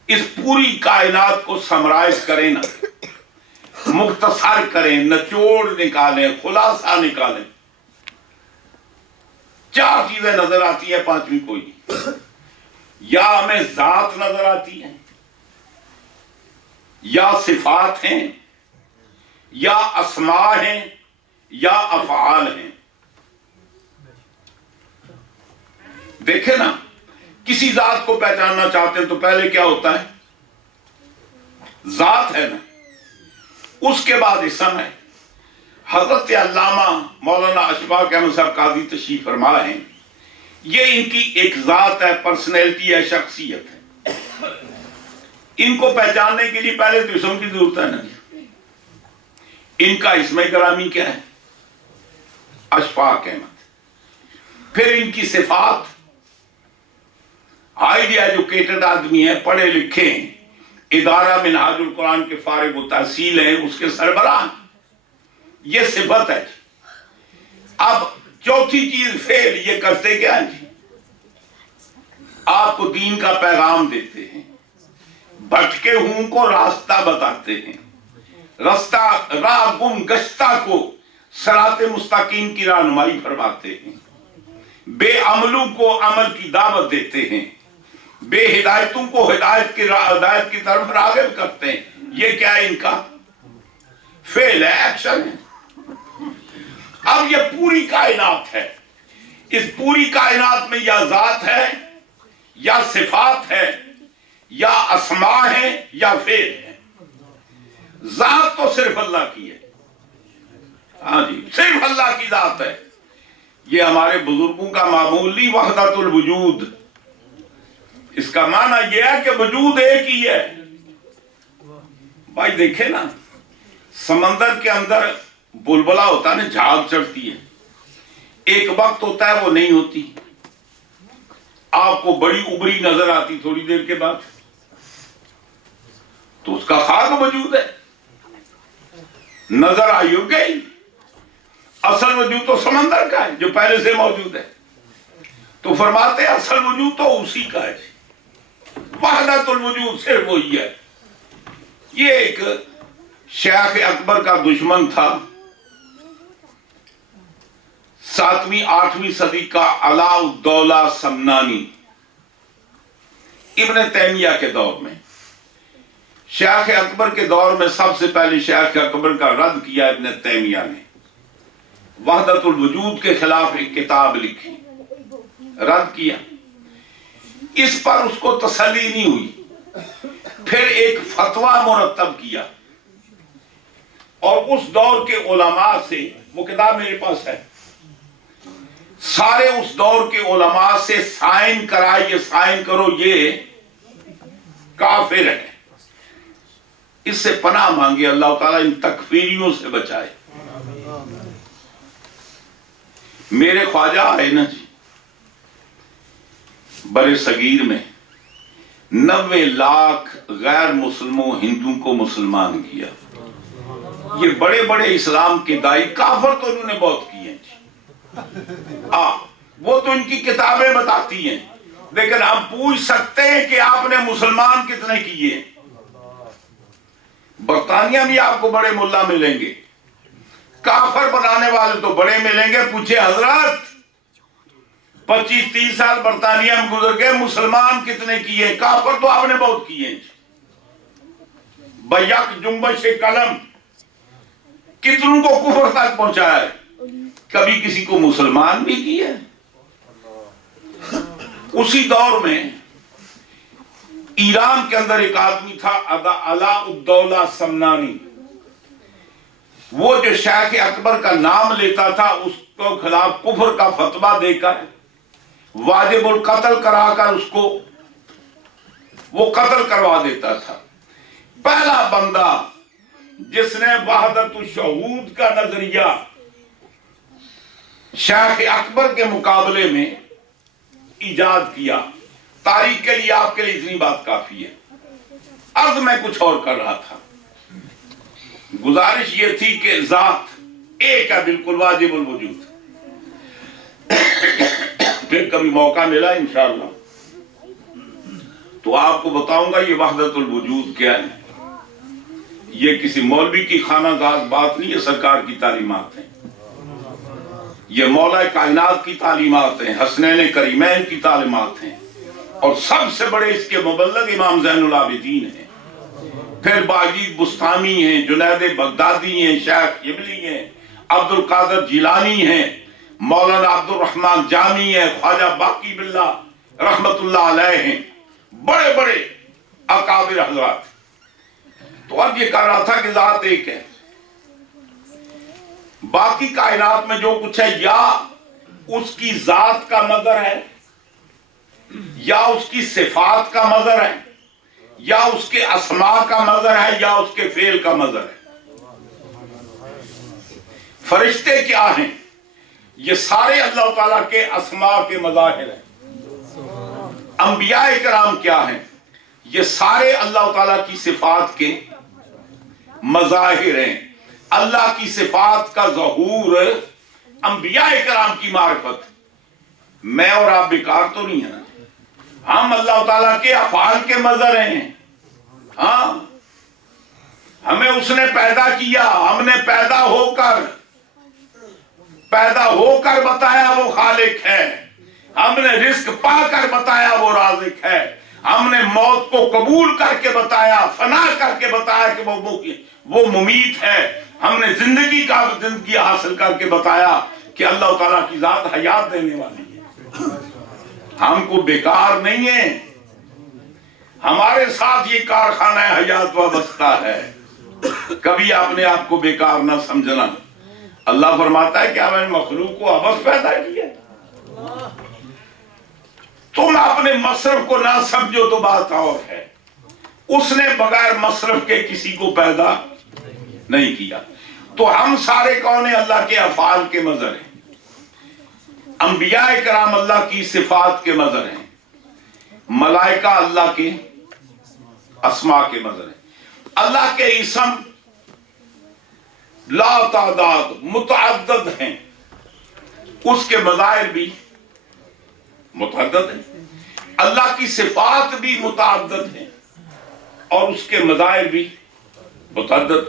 اس پوری کائنات کو سمرائز کریں نا، مختصر کریں، نچوڑ نکالیں، خلاصہ نکالیں، چار چیزیں نظر آتی ہیں، پانچویں کوئی نہیں۔ یا ہمیں ذات نظر آتی ہے، یا صفات ہیں، یا اسماء ہیں، یا افعال ہیں۔ دیکھیں نا، کسی ذات کو پہچاننا چاہتے ہیں تو پہلے کیا ہوتا ہے؟ ذات ہے نا، اس کے بعد اسم ہے۔ حضرت علامہ مولانا اشفاق احمد صاحب قاضی تشریف فرما ہیں، یہ ان کی ایک ذات ہے، پرسنالٹی ہے، شخصیت ہے۔ ان کو پہچاننے کے لیے پہلے تو اسم کی ضرورت ہے نا۔ ان کا اسم گرامی کیا ہے؟ اشفاق احمد۔ پھر ان کی صفات، ہائیلی ایجوکیٹڈ آدمی ہے، پڑھے لکھے ہیں، ادارہ منہاج القرآن کے فارغ و تحصیل ہیں، اس کے سربراہ، یہ صفت ہے۔ اب چوتھی چیز فعل، یہ کرتے کیا ہیں جی؟ آپ کو دین کا پیغام دیتے ہیں، بھٹکے ہوں کو راستہ بتاتے ہیں، راہ گم گشتہ کو صراط مستقیم کی رہنمائی فرماتے ہیں، بے عملوں کو عمل کی دعوت دیتے ہیں، بے ہدایتوں کو ہدایت کی طرف راغب کرتے ہیں۔ یہ کیا ہے؟ ان کا فعل ہے، ایکشن ہے۔ اب یہ پوری کائنات ہے، اس پوری کائنات میں یا ذات ہے یا صفات ہے یا اسماء ہے یا فعل ہے۔ ذات تو صرف اللہ کی ہے، ہاں جی، صرف اللہ کی ذات ہے۔ یہ ہمارے بزرگوں کا معمولی وحدت الوجود، اس کا معنی یہ ہے کہ وجود ایک ہی ہے۔ بھائی دیکھیں نا، سمندر کے اندر بلبلا ہوتا ہے نا، جھاگ چڑھتی ہے، ایک وقت ہوتا ہے وہ نہیں ہوتی، آپ کو بڑی ابری نظر آتی تھوڑی دیر کے بعد، تو اس کا خاک وجود ہے، نظر آئی ہو گئی۔ اصل وجود تو سمندر کا ہے جو پہلے سے موجود ہے۔ تو فرماتے ہیں اصل وجود تو اسی کا ہے، وحدت الوجود صرف وہی ہے۔ یہ ایک شیخ اکبر کا دشمن تھا، 7ویں 8ویں صدی کا علاء الدولہ سمنانی، ابن تیمیہ کے دور میں۔ شیخ اکبر کے دور میں سب سے پہلے شیخ اکبر کا رد کیا ابن تیمیہ نے، وحدت الوجود کے خلاف ایک کتاب لکھی، رد کیا۔ اس پر اس کو تسلی نہیں ہوئی، پھر ایک فتویٰ مرتب کیا، اور اس دور کے علماء سے، وہ کتاب میرے پاس ہے، سارے اس دور کے علماء سے سائن کرا، یہ سائن کرو یہ کافر ہے، اس سے پناہ مانگے، اللہ تعالیٰ ان تکفیریوں سے بچائے۔ میرے خواجہ آئے نا جی، برے صغیر میں 90 لاکھ غیر مسلموں ہندوؤں کو مسلمان کیا۔ یہ بڑے بڑے اسلام کے دائی، کافر تو انہوں نے بہت کیے ہیں جی، وہ تو ان کی کتابیں بتاتی ہیں، لیکن ہم پوچھ سکتے ہیں کہ آپ نے مسلمان کتنے کیے ہیں؟ برطانیہ میں آپ کو بڑے ملا ملیں گے، کافر بنانے والے تو بڑے ملیں گے۔ پوچھے حضرت 25-30 سال برطانیہ میں گزر گئے، مسلمان کتنے کیے؟ کافر تو آپ نے بہت کیے ہیں۔ بیک جنبش قلم کتنوں کو کفر تک پہنچایا ہے، کبھی کسی کو مسلمان بھی کیا۔ اسی دور میں ایران کے اندر ایک آدمی تھا علاء الدولہ سمنانی، وہ جو شیخ اکبر کا نام لیتا تھا، اس کو خلاف کفر کا فتویٰ دے کر واجب القتل کرا کر اس کو وہ قتل کروا دیتا تھا۔ پہلا بندہ جس نے وحدت الشہود کا نظریہ شیخ اکبر کے مقابلے میں ایجاد کیا۔ تاریخ کے لیے آپ کے لیے اتنی بات کافی ہے، عرض میں کچھ اور کر رہا تھا۔ گزارش یہ تھی کہ ذات ایک ہے، بالکل واجب الوجود۔ پھر کبھی موقع ملا انشاءاللہ تو آپ کو بتاؤں گا یہ وحدت الوجود کیا ہے۔ یہ کسی مولوی کی خانہ دار بات نہیں، یہ سرکار کی تعلیمات ہیں، یہ مولا کائنات کی تعلیمات ہیں، حسنین کریمین کی تعلیمات ہیں، اور سب سے بڑے اس کے مبلغ امام زین العابدین ہیں، پھر باجید بستامی ہیں، جنید بغدادی ہیں، شیخ شبلی ہیں، عبد القادر جیلانی ہیں، مولانا عبد الرحمن جامی ہیں، خواجہ باقی باللہ رحمت اللہ علیہ ہیں، بڑے بڑے اکابر حضرات۔ تو اب یہ کہہ رہا تھا کہ ذات ایک ہے، باقی کائنات میں جو کچھ ہے یا اس کی ذات کا مظہر ہے، یا اس کی صفات کا مظہر ہے، یا اس کے اسماء کا مظہر ہے، یا اس کے فعل کا مظہر ہے۔ فرشتے کیا ہیں؟ یہ سارے اللہ تعالیٰ کے اسماء کے مظاہر ہیں۔ انبیاء کرام کیا ہیں؟ یہ سارے اللہ تعالیٰ کی صفات کے مظاہر ہیں۔ اللہ کی صفات کا ظہور انبیاء کرام کی معرفت۔ میں اور آپ بیکار تو نہیں ہیں، ہم اللہ تعالیٰ کے افعال کے مظہر ہیں۔ ہاں ہمیں اس نے پیدا کیا, ہم نے پیدا ہو کر بتایا وہ خالق ہے, ہم نے رزق پا کر بتایا وہ رازق ہے, ہم نے موت کو قبول کر کے بتایا, فنا کر کے بتایا کہ وہ ممیت ہے, ہم نے زندگی حاصل کر کے بتایا کہ اللہ تعالیٰ کی ذات حیات دینے والی ہے. ہم کو بیکار نہیں ہے, ہمارے ساتھ یہ کارخانہ حیات وابستہ ہے, کبھی آپ نے آپ کو بیکار نہ سمجھنا. اللہ فرماتا ہے کہ میں نے مخلوق کو عبث پیدا کیا, تم اپنے مصرف کو نہ سمجھو تو بات اور ہے. اس نے بغیر مصرف کے کسی کو پیدا نہیں کیا. تو ہم سارے کون ہیں؟ اللہ کے افعال کے مظہر ہیں, انبیاء کرام اللہ کی صفات کے مظہر ہیں, ملائکہ اللہ کے اسماء کے مظہر ہیں. اللہ کے اسم لا تعداد متعدد ہیں, اس کے مظاہر بھی متعدد ہیں, اللہ کی صفات بھی متعدد ہیں اور اس کے مظاہر بھی متعدد.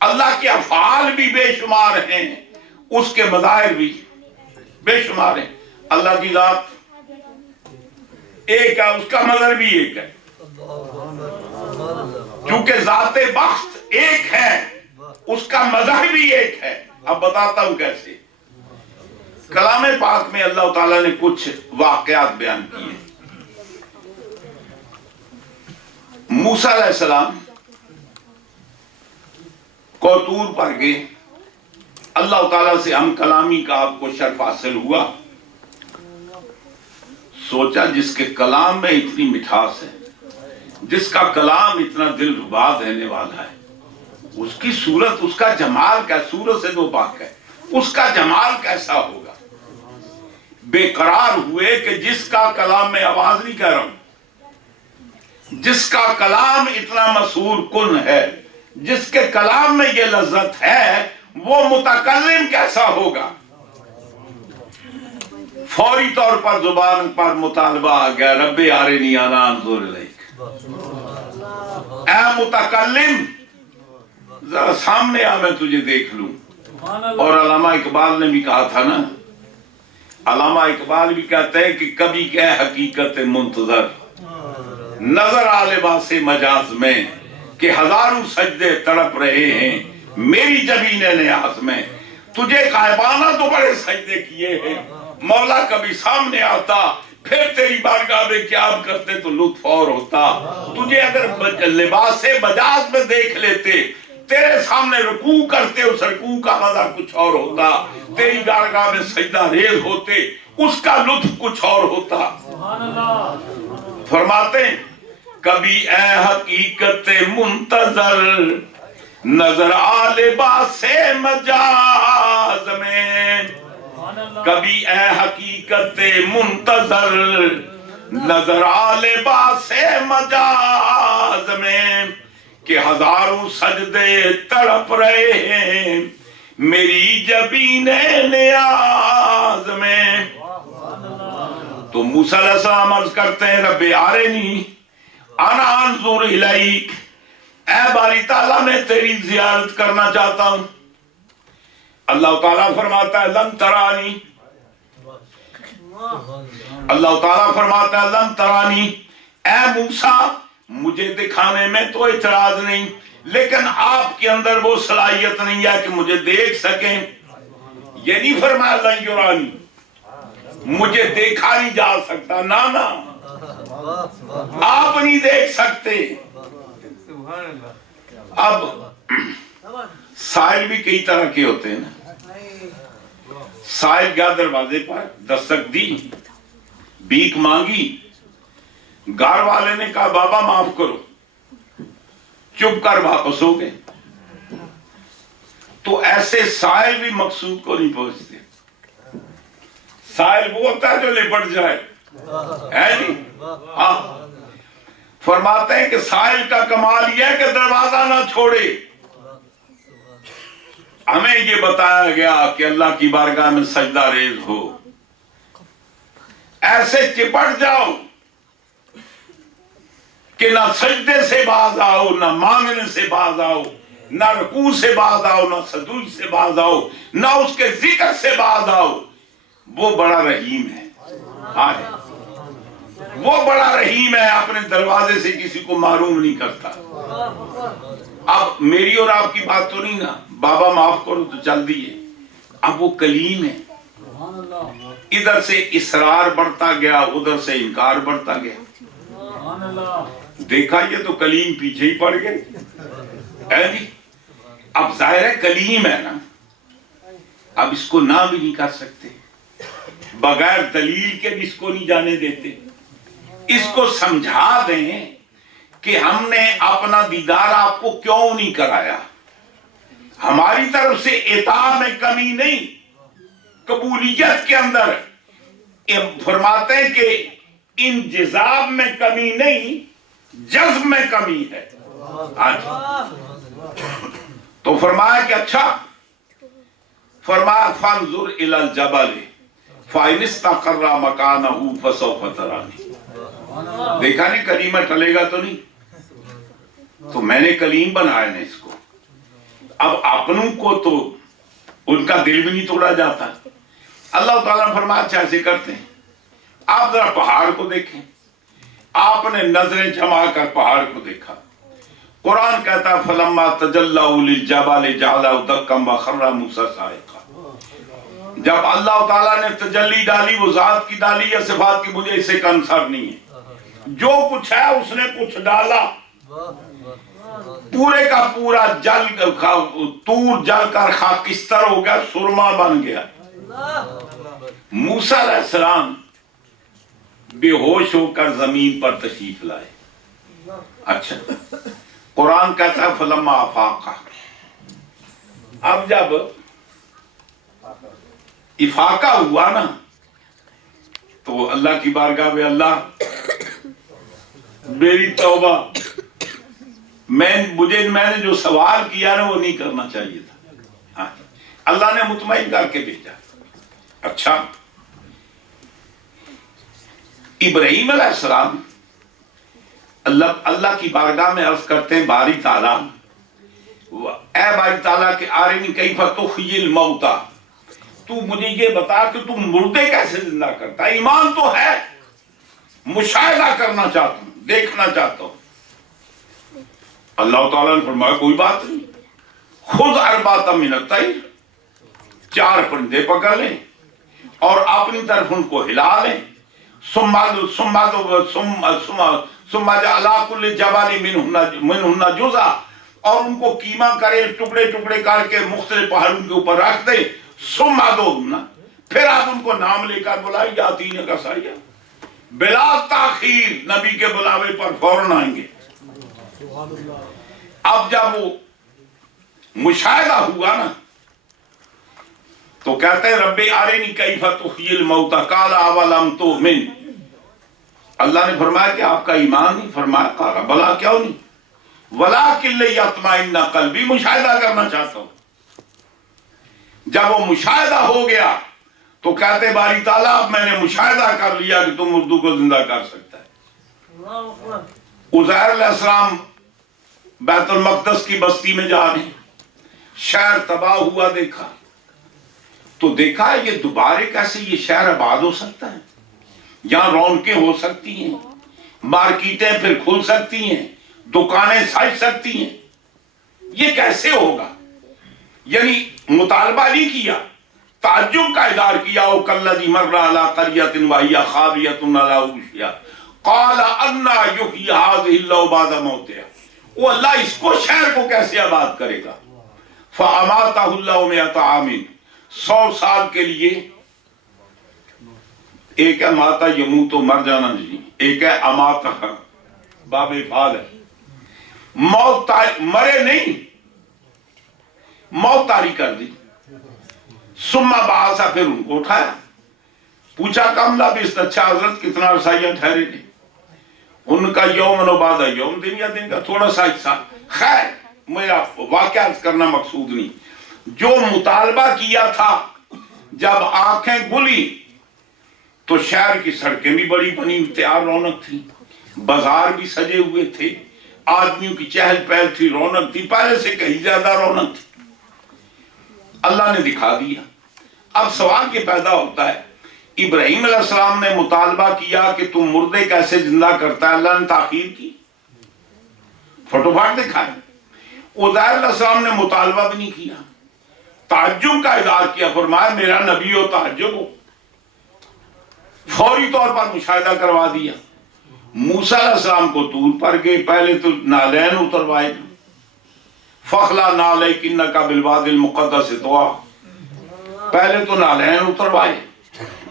اللہ کے افعال بھی بے شمار ہیں, اس کے مظاہر بھی بے شمار ہیں. اللہ کی ذات ایک ہے, اس کا مظہر بھی ایک ہے, کیونکہ ذات بخت ایک ہے, اس کا مظہر بھی ایک ہے. اب بتاتا ہوں کیسے. کلام پاک میں اللہ تعالیٰ نے کچھ واقعات بیان کیے. موسیٰ علیہ السلام کو طور پر گئے, اللہ تعالیٰ سے ہم کلامی کا آپ کو شرف حاصل ہوا. سوچا جس کے کلام میں اتنی مٹھاس ہے, جس کا کلام اتنا دل ربا دینے والا ہے, اس کی صورت, اس کا جمال کیا, صورت سے دو پاک ہے, اس کا جمال کیسا ہوگا. بے قرار ہوئے کہ جس کا کلام میں آواز نہیں کہہ رہا ہوں, جس کا کلام اتنا مسحور کن ہے, جس کے کلام میں یہ لذت ہے, وہ متکلم کیسا ہوگا. فوری طور پر زبان پر مطالبہ آ گیا, رب ارنی انظر الیک, اے متکلم ذرا سامنے آ میں تجھے دیکھ لوں. اور علامہ اقبال نے بھی کہا تھا نا, علامہ اقبال بھی کہتے ہیں کہ کبھی کہ حقیقت منتظر نظر آ لباس مجاز میں, کہ ہزاروں سجدے تڑپ رہے ہیں میری جبین نیاز میں. تجھے غائبانہ تو بڑے سجدے کیے ہیں, مولا کبھی سامنے آتا پھر تیری بارگاہ میں قیام کرتے تو لطف اور ہوتا. تجھے اگر لباس مجاز میں دیکھ لیتے, تیرے سامنے رکوع کرتے, اس رکوع کا مزہ کچھ اور ہوتا, تیری بارگاہ میں سجدہ ریز ہوتے, اس کا لطف کچھ اور ہوتا. فرماتے ہیں کبھی اے حقیقت منتظر نظر آ لباس مجاز میں, کبھی اے حقیقت منتظر نظر آ لباس مجاز میں, کہ ہزاروں سجدے تڑپ رہے ہیں میری جبین نیاز میں. تو موسیٰ علیہ السلام عرض کرتے ہیں رب ارنی انا انظر الیک, اے باری تعالیٰ میں تیری زیارت کرنا چاہتا ہوں. اللہ تعالیٰ فرماتا ہے لن ترانی, اللہ تعالیٰ فرماتا ہے لن ترانی, اے موسیٰ مجھے دکھانے میں تو اعتراض نہیں, لیکن آپ کے اندر وہ صلاحیت نہیں ہے کہ مجھے دیکھ سکیں. یہ نہیں فرمایا لن یرانی, مجھے دیکھا نہیں جا سکتا, نانا آپ نہیں دیکھ سکتے. اب سائل بھی کئی طرح کے ہوتے ہیں نا. سائل گیا دروازے پر, دستک دی, بھیک مانگی, گھر والے نے کہا بابا معاف کرو, چپ کر واپس ہو گئے. تو ایسے سائل بھی مقصود کو نہیں پہنچتے. سائل وہ ہوتا ہے جو لپٹ جائے, ہے نہیں. ہاں فرماتے ہیں کہ سائل کا کمال یہ ہے کہ دروازہ نہ چھوڑے. ہمیں یہ بتایا گیا کہ اللہ کی بارگاہ میں سجدہ ریز ہو, ایسے چپٹ جاؤ کہ نہ سجدے سے باز آؤ، نہ مانگنے سے باز آؤ، نہ رکوع سے باز آؤ، نہ سجود سے باز آؤ، نہ اس کے ذکر سے باز آؤ، وہ بڑا رحیم ہے۔ وہ بڑا رحیم ہے، اپنے دروازے سے کسی کو محروم نہیں کرتا۔ اب میری اور آپ کی بات تو نہیں نا، بابا معاف کرو تو چل دیے، اب وہ کلیم ہے۔ ادھر سے اصرار بڑھتا گیا، ادھر سے انکار بڑھتا گیا، دیکھا یہ تو کلیم پیچھے ہی پڑ گئے جی۔ اب ظاہر ہے کلیم ہے نا، اب اس کو نہ بھی نہیں کر سکتے، بغیر دلیل کے بھی اس کو نہیں جانے دیتے۔ اس کو سمجھا دیں کہ ہم نے اپنا دیدار آپ کو کیوں نہیں کرایا، ہماری طرف سے عطا میں کمی نہیں، قبولیت کے اندر فرماتے ہیں کہ انجذاب میں کمی نہیں، جذب میں کمی ہے۔ تو فرمایا کہ اچھا، فرمایا فانظر الی الجبل فإن استقر مکانہ فسوف ترانی۔ دیکھا نہیں کلیم ٹلے گا تو نہیں، تو میں نے کلیم بنایا نا اس کو۔ اب اپنوں کو تو ان کا دل بھی نہیں توڑا جاتا۔ اللہ تعالیٰ نے فرمایا اچھا ایسے کرتے ہیں، آپ ذرا پہاڑ کو دیکھیں۔ آپ نے نظریں جما کر پہاڑ کو دیکھا، قرآن کہتا ہے فلما تجلی للجبل جعلہ دکا وخر موسیٰ صاعقا۔ جب اللہ تعالیٰ نے تجلی ڈالی، وہ ذات کی ڈالی یا صفات کی، مجھے اس سے کنسر نہیں ہے، جو کچھ ہے اس نے کچھ ڈالا، پورے کا پورا جل تور جل کر خاکستر ہو گیا، سرما بن گیا۔ موسیٰ علیہ السلام بے ہوش ہو کر زمین پر تشریف لائے۔ اچھا، قرآن کہتا ہے فلما افاقہ، اب جب افاقہ ہوا نا تو اللہ کی بارگاہ میں اللہ میری توبہ، میں نے جو سوال کیا نا وہ نہیں کرنا چاہیے تھا۔ اللہ نے مطمئن کر کے بھیجا۔ اچھا، ابراہیم علیہ السلام اللہ کی بارگاہ میں عرض کرتے ہیں باری تعالیٰ، اے باری تعالیٰ کہ آرنی کیف تحیی الموتیٰ، تو مجھے یہ بتا کہ تم مردے کیسے زندہ کرتا ہے۔ ایمان تو ہے، مشاہدہ کرنا چاہتا ہوں، دیکھنا چاہتا ہوں۔ اللہ تعالیٰ نے فرمایا کوئی بات نہیں، خود اربعۃ من الطیر، 4 پرندے پکڑ لیں اور اپنی طرف ان کو ہلا لیں، ثم جعل كل جبل منہن جزءا، اور ان کو کیما کرے، ٹکڑے ٹکڑے کر کے مختلف پہاڑوں کے اوپر رکھ دے، ثم ادعوہن، پھر آپ ان کو نام لے کر بلائی، یاتین کا سایہ، بلا تاخیر نبی کے بلاوے پر فوراً آئیں گے۔ اب جب وہ مشاہدہ ہوا نا تو کہتے ہیں رب ارنی کیف تحیی الموتیٰ قال اولم تؤمن۔ اللہ نے فرمایا کہ آپ کا ایمان نہیں؟ فرمایا قال بلا، کیوں نہیں؟ ولکن لیطمئن قلبی، مشاہدہ کرنا چاہتا ہوں۔ جب وہ مشاہدہ ہو گیا تو کہتے باری تعالیٰ اب میں نے مشاہدہ کر لیا کہ تم مردوں کو زندہ کر سکتا ہے۔ عزیر علیہ السلام بیت المقدس کی بستی میں جا رہے ہیں، شہر تباہ ہوا دیکھا تو دیکھا یہ دوبارے کیسے یہ شہر آباد ہو سکتا ہے، یہاں رونقیں ہو سکتی ہیں، مارکیٹیں پھر کھل سکتی ہیں، دکانیں سج سکتی ہیں، یہ کیسے ہوگا؟ یعنی مطالبہ نہیں کیا، تعجب کا اظہار کیا۔ او کالذی مر علی قریۃ وہی خاویۃ علی عروشہا قال انا یحیی ہذہ اللہ بعد موتہا، وہ اللہ اس کو شہر کو کیسے آباد کرے گا؟ فاماتہ اللہ مئۃ عام، 100 سال کے لیے۔ ایک ہے ماتا یموت تو مر جانا جی، ایک ہے اماتہ باب فعال ہے، موت مرے نہیں، موت طاری کر دی۔ ثم بعث، پھر ان کو اٹھایا، پوچھا کم لبثت، اچھا حضرت کتنا عرصہ یہاں ٹھہرے تھے؟ ان کا یوم و بعد یوم، دن یا دن کا تھوڑا سا حصہ۔ خیر میرا واقعہ کرنا مقصود نہیں، جو مطالبہ کیا تھا جب آنکھیں گلی تو شہر کی سڑکیں بھی بڑی بنی، تیار رونق تھی، بازار بھی سجے ہوئے تھے، آدمیوں کی چہل پہل تھی، رونق تھی، پہلے سے کہیں زیادہ رونق تھی۔ اللہ نے دکھا دیا۔ اب سوال یہ پیدا ہوتا ہے، ابراہیم علیہ السلام نے مطالبہ کیا کہ تم مردے کیسے زندہ کرتا ہے، اللہ نے تاخیر کی، فوٹوفاٹ دکھائے۔ عزیر علیہ السلام نے مطالبہ بھی نہیں کیا، تعجب کا اظہار کیا، فرمایا میرا نبی ہو تعجب ہو، فوری طور پر مشاہدہ کروا دیا۔ موسیٰ علیہ السلام کو طور پر گئے، پہلے تو نالین اتروائے، فخلا نعلیک انک بالوادی المقدس طویٰ، پہلے تو نالین اتروائے،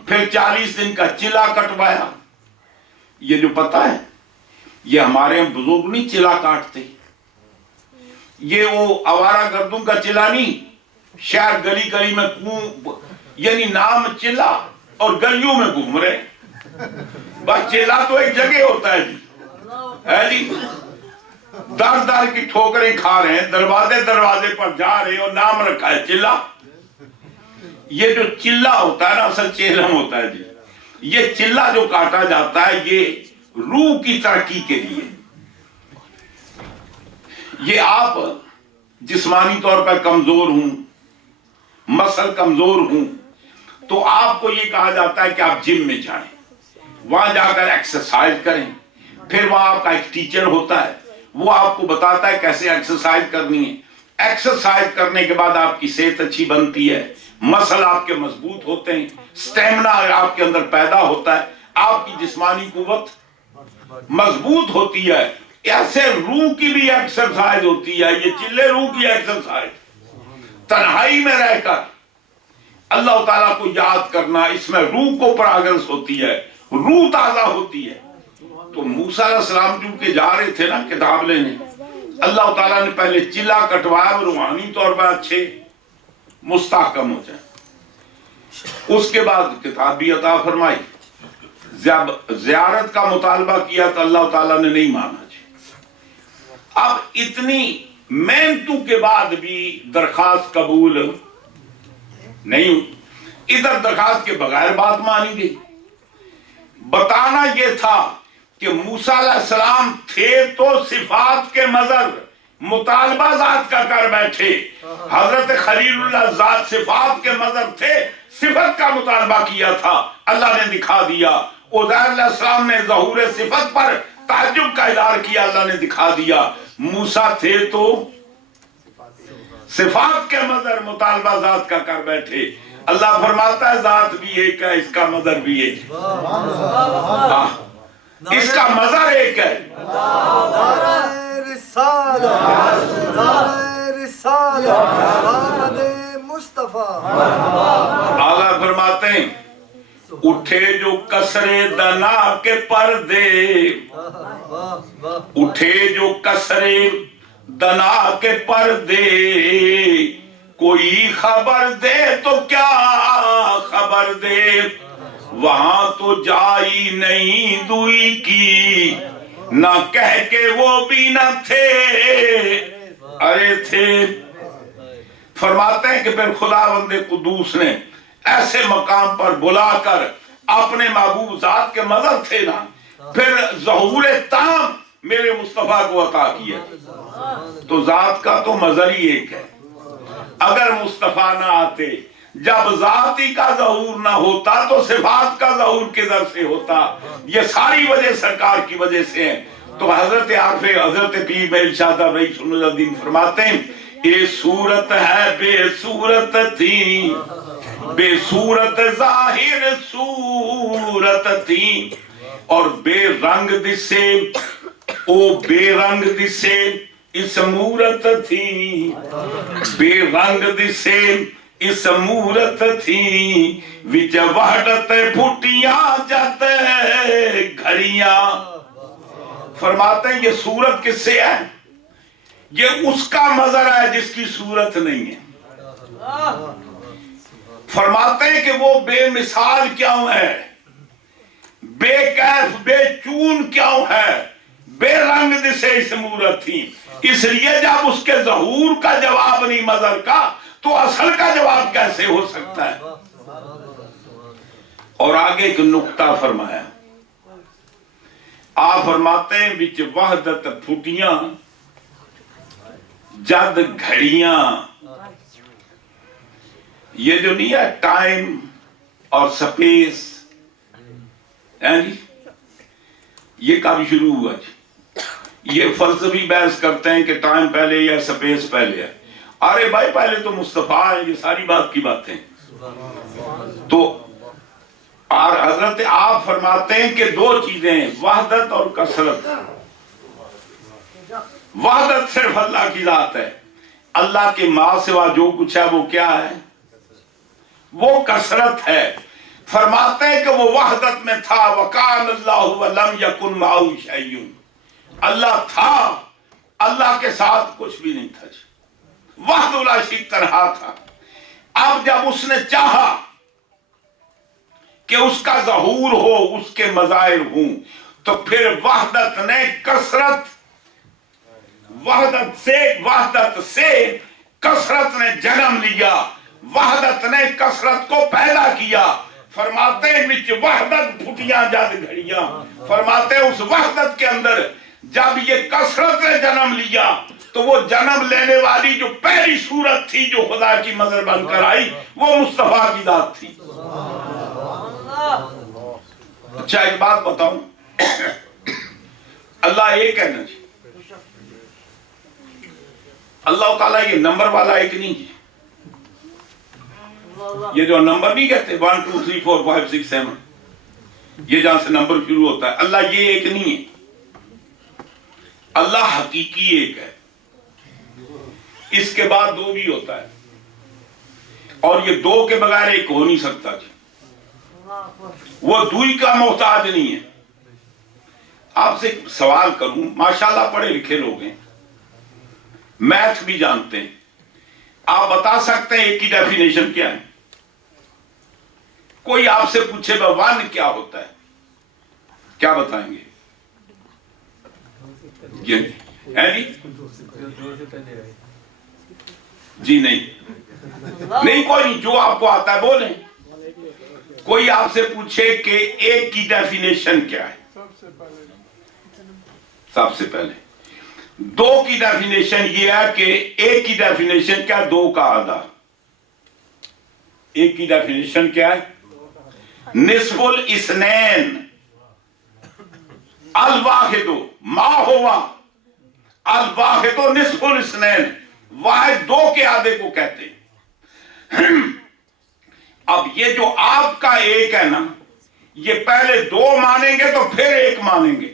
پھر 40 دن کا چلا کٹوایا۔ یہ جو پتہ ہے، یہ ہمارے بزرگ نہیں چلا کاٹتے، یہ وہ آوارہ گردوں کا چلا نہیں، شہر گلی گلی میں یعنی نام چلا اور گلیوں میں گھوم رہے، بس چلا تو ایک جگہ ہوتا ہے جی، ہے جی، در در کی ٹھوکریں کھا رہے ہیں، دروازے دروازے پر جا رہے ہیں اور نام رکھا ہے چلا۔ یہ جو چلا ہوتا ہے نا، اصل چہلم ہوتا ہے جی، یہ چلا جو کاٹا جاتا ہے یہ روح کی ترقی کے لیے۔ یہ آپ جسمانی طور پر کمزور ہوں، مسل کمزور ہوں، تو آپ کو یہ کہا جاتا ہے کہ آپ جم میں جائیں، وہاں جا کر ایکسرسائز کریں، پھر وہاں آپ کا ایک ٹیچر ہوتا ہے، وہ آپ کو بتاتا ہے کیسے ایکسرسائز کرنی ہے۔ ایکسرسائز کرنے کے بعد آپ کی صحت اچھی بنتی ہے، مسل آپ کے مضبوط ہوتے ہیں، سٹیمنا آپ کے اندر پیدا ہوتا ہے، آپ کی جسمانی قوت مضبوط ہوتی ہے۔ ایسے روح کی بھی ایکسرسائز ہوتی ہے، یہ چلے روح کی ایکسرسائز، تنہائی میں رہ کر اللہ تعالیٰ کو یاد کرنا، اس میں روح کو پراگرس ہوتی ہے، روح تازہ ہوتی ہے۔ تو موسیٰ علیہ السلام چونکہ جا رہے تھے نا کتاب لینے، اللہ تعالیٰ نے پہلے چلا کٹوایا، روحانی طور پر اچھے مستحکم ہو جائیں، اس کے بعد کتاب بھی عطا فرمائی۔ جب زیارت کا مطالبہ کیا تو اللہ تعالیٰ نے نہیں مانا جی۔ اب اتنی محنتوں کے بعد بھی درخواست قبول نہیں ہوئی، ادھر درخواست کے بغیر بات مانی گئی۔ بتانا یہ تھا کہ موسیٰ علیہ السلام تھے تو صفات کے مظہر مطالبہ ذات کا کر بیٹھے، حضرت خلیل اللہ ذات صفات کے مظہر تھے، صفت کا مطالبہ کیا تھا، اللہ نے دکھا دیا۔ عزیر علیہ السلام نے ظہور صفت پر تعجب کا اظہار کیا، اللہ نے دکھا دیا۔ موسیٰ تھے تو صفات کے مظہر مطالبہ ذات کا کر بیٹھے، اللہ فرماتا ہے ذات بھی ایک ہے، اس کا مظہر بھی ایک ہے، اس کا مظہر ایک ہے۔ آقا فرماتے ہیں اٹھے جو کسرے دنا کے پردے، اٹھے جو کسرے دنا کے پردے، کوئی خبر دے تو کیا خبر دے، وہاں تو جائی نہیں دوئی کی، نہ کہہ کے وہ بھی نہ تھے، ارے تھے۔ فرماتے ہیں کہ پھر خداوند قدوس نے ایسے مقام پر بلا کر اپنے محبوب ذات کے مظہر تھے نا، پھر ظہور تام میرے مصطفیٰ کو عطا کیا۔ تو ذات کا تو مظہر ہی ایک ہے، اگر مصطفیٰ نہ آتے، جب ذاتی کا ظہور نہ ہوتا تو صفات کا ظہور کدھر سے ہوتا؟ یہ ساری وجہ سرکار کی وجہ سے ہے۔ تو حضرت عارف حضرت پیر میل شاہ رئی سن الدین فرماتے ہیں اے صورت ہے بے صورت تھی، بے صورت ظاہر صورت تھی، اور بے رنگ دسے او بے رنگ دسے اس مورت تھی، بے رنگ دسے اس مورت تھی، وچ وحدت پھٹیاں جت گھڑیاں۔ فرماتے ہیں یہ صورت کس سے ہے؟ یہ اس کا مظہر ہے جس کی صورت نہیں ہے۔ فرماتے ہیں کہ وہ بے مثال کیوں ہے، بے کیف بے چون کیوں ہے، بے رنگ دسے اس مورت تھی، اس لیے جب اس کے ظہور کا جواب نہیں مظہر کا تو اصل کا جواب کیسے ہو سکتا ہے؟ اور آگے ایک نکتہ فرمایا، آپ فرماتے ہیں وچ وحدت پھٹیاں جد گھڑیاں. یہ جو نہیں ہے ٹائم اور سپیس یہ کب شروع ہوا جی؟ یہ فلسفی بحث کرتے ہیں کہ ٹائم پہلے یا سپیس پہلے ہے. ارے بھائی پہلے تو مصطفیٰ ہے، یہ ساری بات کی باتیں. تو اور حضرت آپ فرماتے ہیں کہ دو چیزیں ہیں، وحدت اور کثرت. وحدت صرف اللہ کی ذات ہے، اللہ کے ماں سوا جو کچھ ہے وہ کیا ہے؟ وہ کثرت ہے. فرماتے ہیں کہ وہ وحدت میں تھا، وَكَانَ اللَّهُ وَلَمْ يَكُنْ مَعَهُ شَيْءٌ. اللہ تھا، اللہ کے ساتھ کچھ بھی نہیں تھا. وحدہ لا شریک تنہا تھا. اب جب اس نے چاہا کہ اس کا ظہور ہو، اس کے مظاہر ہوں، تو پھر وحدت نے کثرت، وحدت سے کثرت نے جنم لیا، وحدت نے کثرت کو پیدا کیا. فرماتے ہیں وچ وحدت پھٹیاں جد گھڑیاں. فرماتے ہیں اس وحدت کے اندر جب یہ کثرت نے جنم لیا تو وہ جنم لینے والی جو پہلی صورت تھی جو خدا کی مظہر بن کر آئی وہ مصطفیٰ کی ذات تھی. اچھا ایک بات بتاؤں، اللہ ایک ہے نا جی، اللہ تعالیٰ یہ نمبر والا ایک نہیں جی. یہ جو نمبر نہیں کہتے 1 2 3 4 5 6 7 یہ جہاں سے نمبر شروع ہوتا ہے، اللہ یہ ایک نہیں ہے. اللہ حقیقی ایک ہے، اس کے بعد دو بھی ہوتا ہے، اور یہ دو کے بغیر ایک ہو نہیں سکتا جی. وہ دوئی کا محتاج نہیں ہے. آپ سے ایک سوال کروں، ماشاءاللہ پڑھے لکھے لوگ ہیں، میتھ بھی جانتے ہیں، آپ بتا سکتے ہیں ایک کی ڈیفینیشن کیا ہے؟ کوئی آپ سے پوچھے گا 1 کیا ہوتا ہے، کیا بتائیں گے؟ جی نہیں کوئی نہیں، جو آپ کو آتا ہے بولیں. کوئی آپ سے پوچھے کہ ایک کی ڈیفینیشن کیا ہے؟ سب سے پہلے. دو کی ڈیفینیشن یہ ہے کہ ایک کی ڈیفینیشن کیا؟ دو کا آدھا. ایک کی ڈیفینیشن کیا ہے؟ نصف الاثنین الواحد ما ہوا الواحد نصف الاثنین. واحد دو کے آدھے کو کہتے ہیں. اب یہ جو آپ کا ایک ہے نا، یہ پہلے دو مانیں گے تو پھر ایک مانیں گے.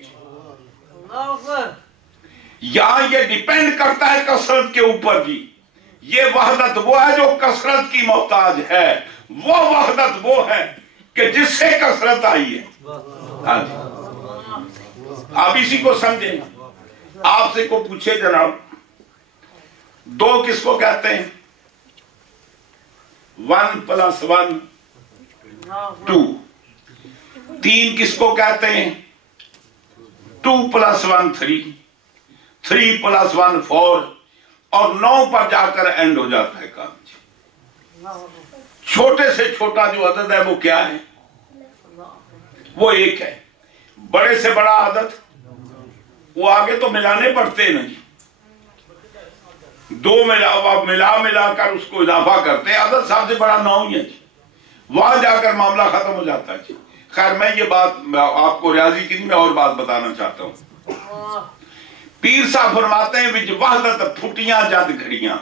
یہاں یہ ڈیپینڈ کرتا ہے کثرت کے اوپر جی. یہ وحدت وہ ہے جو کثرت کی محتاج ہے، وہ وحدت وہ ہے کہ جس سے کثرت آئی ہے. ہاں جی، آپ اسی کو سمجھیں. آپ سے کو پوچھے جناب دو کس کو کہتے ہیں؟ 1 + 1 2. 3 کس کو کہتے ہیں؟ 2 + 1 3. 3 + 1 4. اور 9 پر جا کر اینڈ ہو جاتا ہے کام. چھوٹے سے چھوٹا جو عدد ہے وہ کیا ہے؟ وہ ایک ہے. بڑے سے بڑا عدد وہ آگے تو ملانے پڑتے ہیں نا جی. دو ملا کر اس کو اضافہ کرتے ہیں. عدد سب سے بڑا 9 ہی ہے جی. وہاں جا کر معاملہ ختم ہو جاتا ہے جی. خیر میں یہ بات آپ کو ریاضی کی نہیں، میں اور بات بتانا چاہتا ہوں. پیر صاحب فرماتے ہیں وچ وحدت پھٹیاں جد گھڑیاں.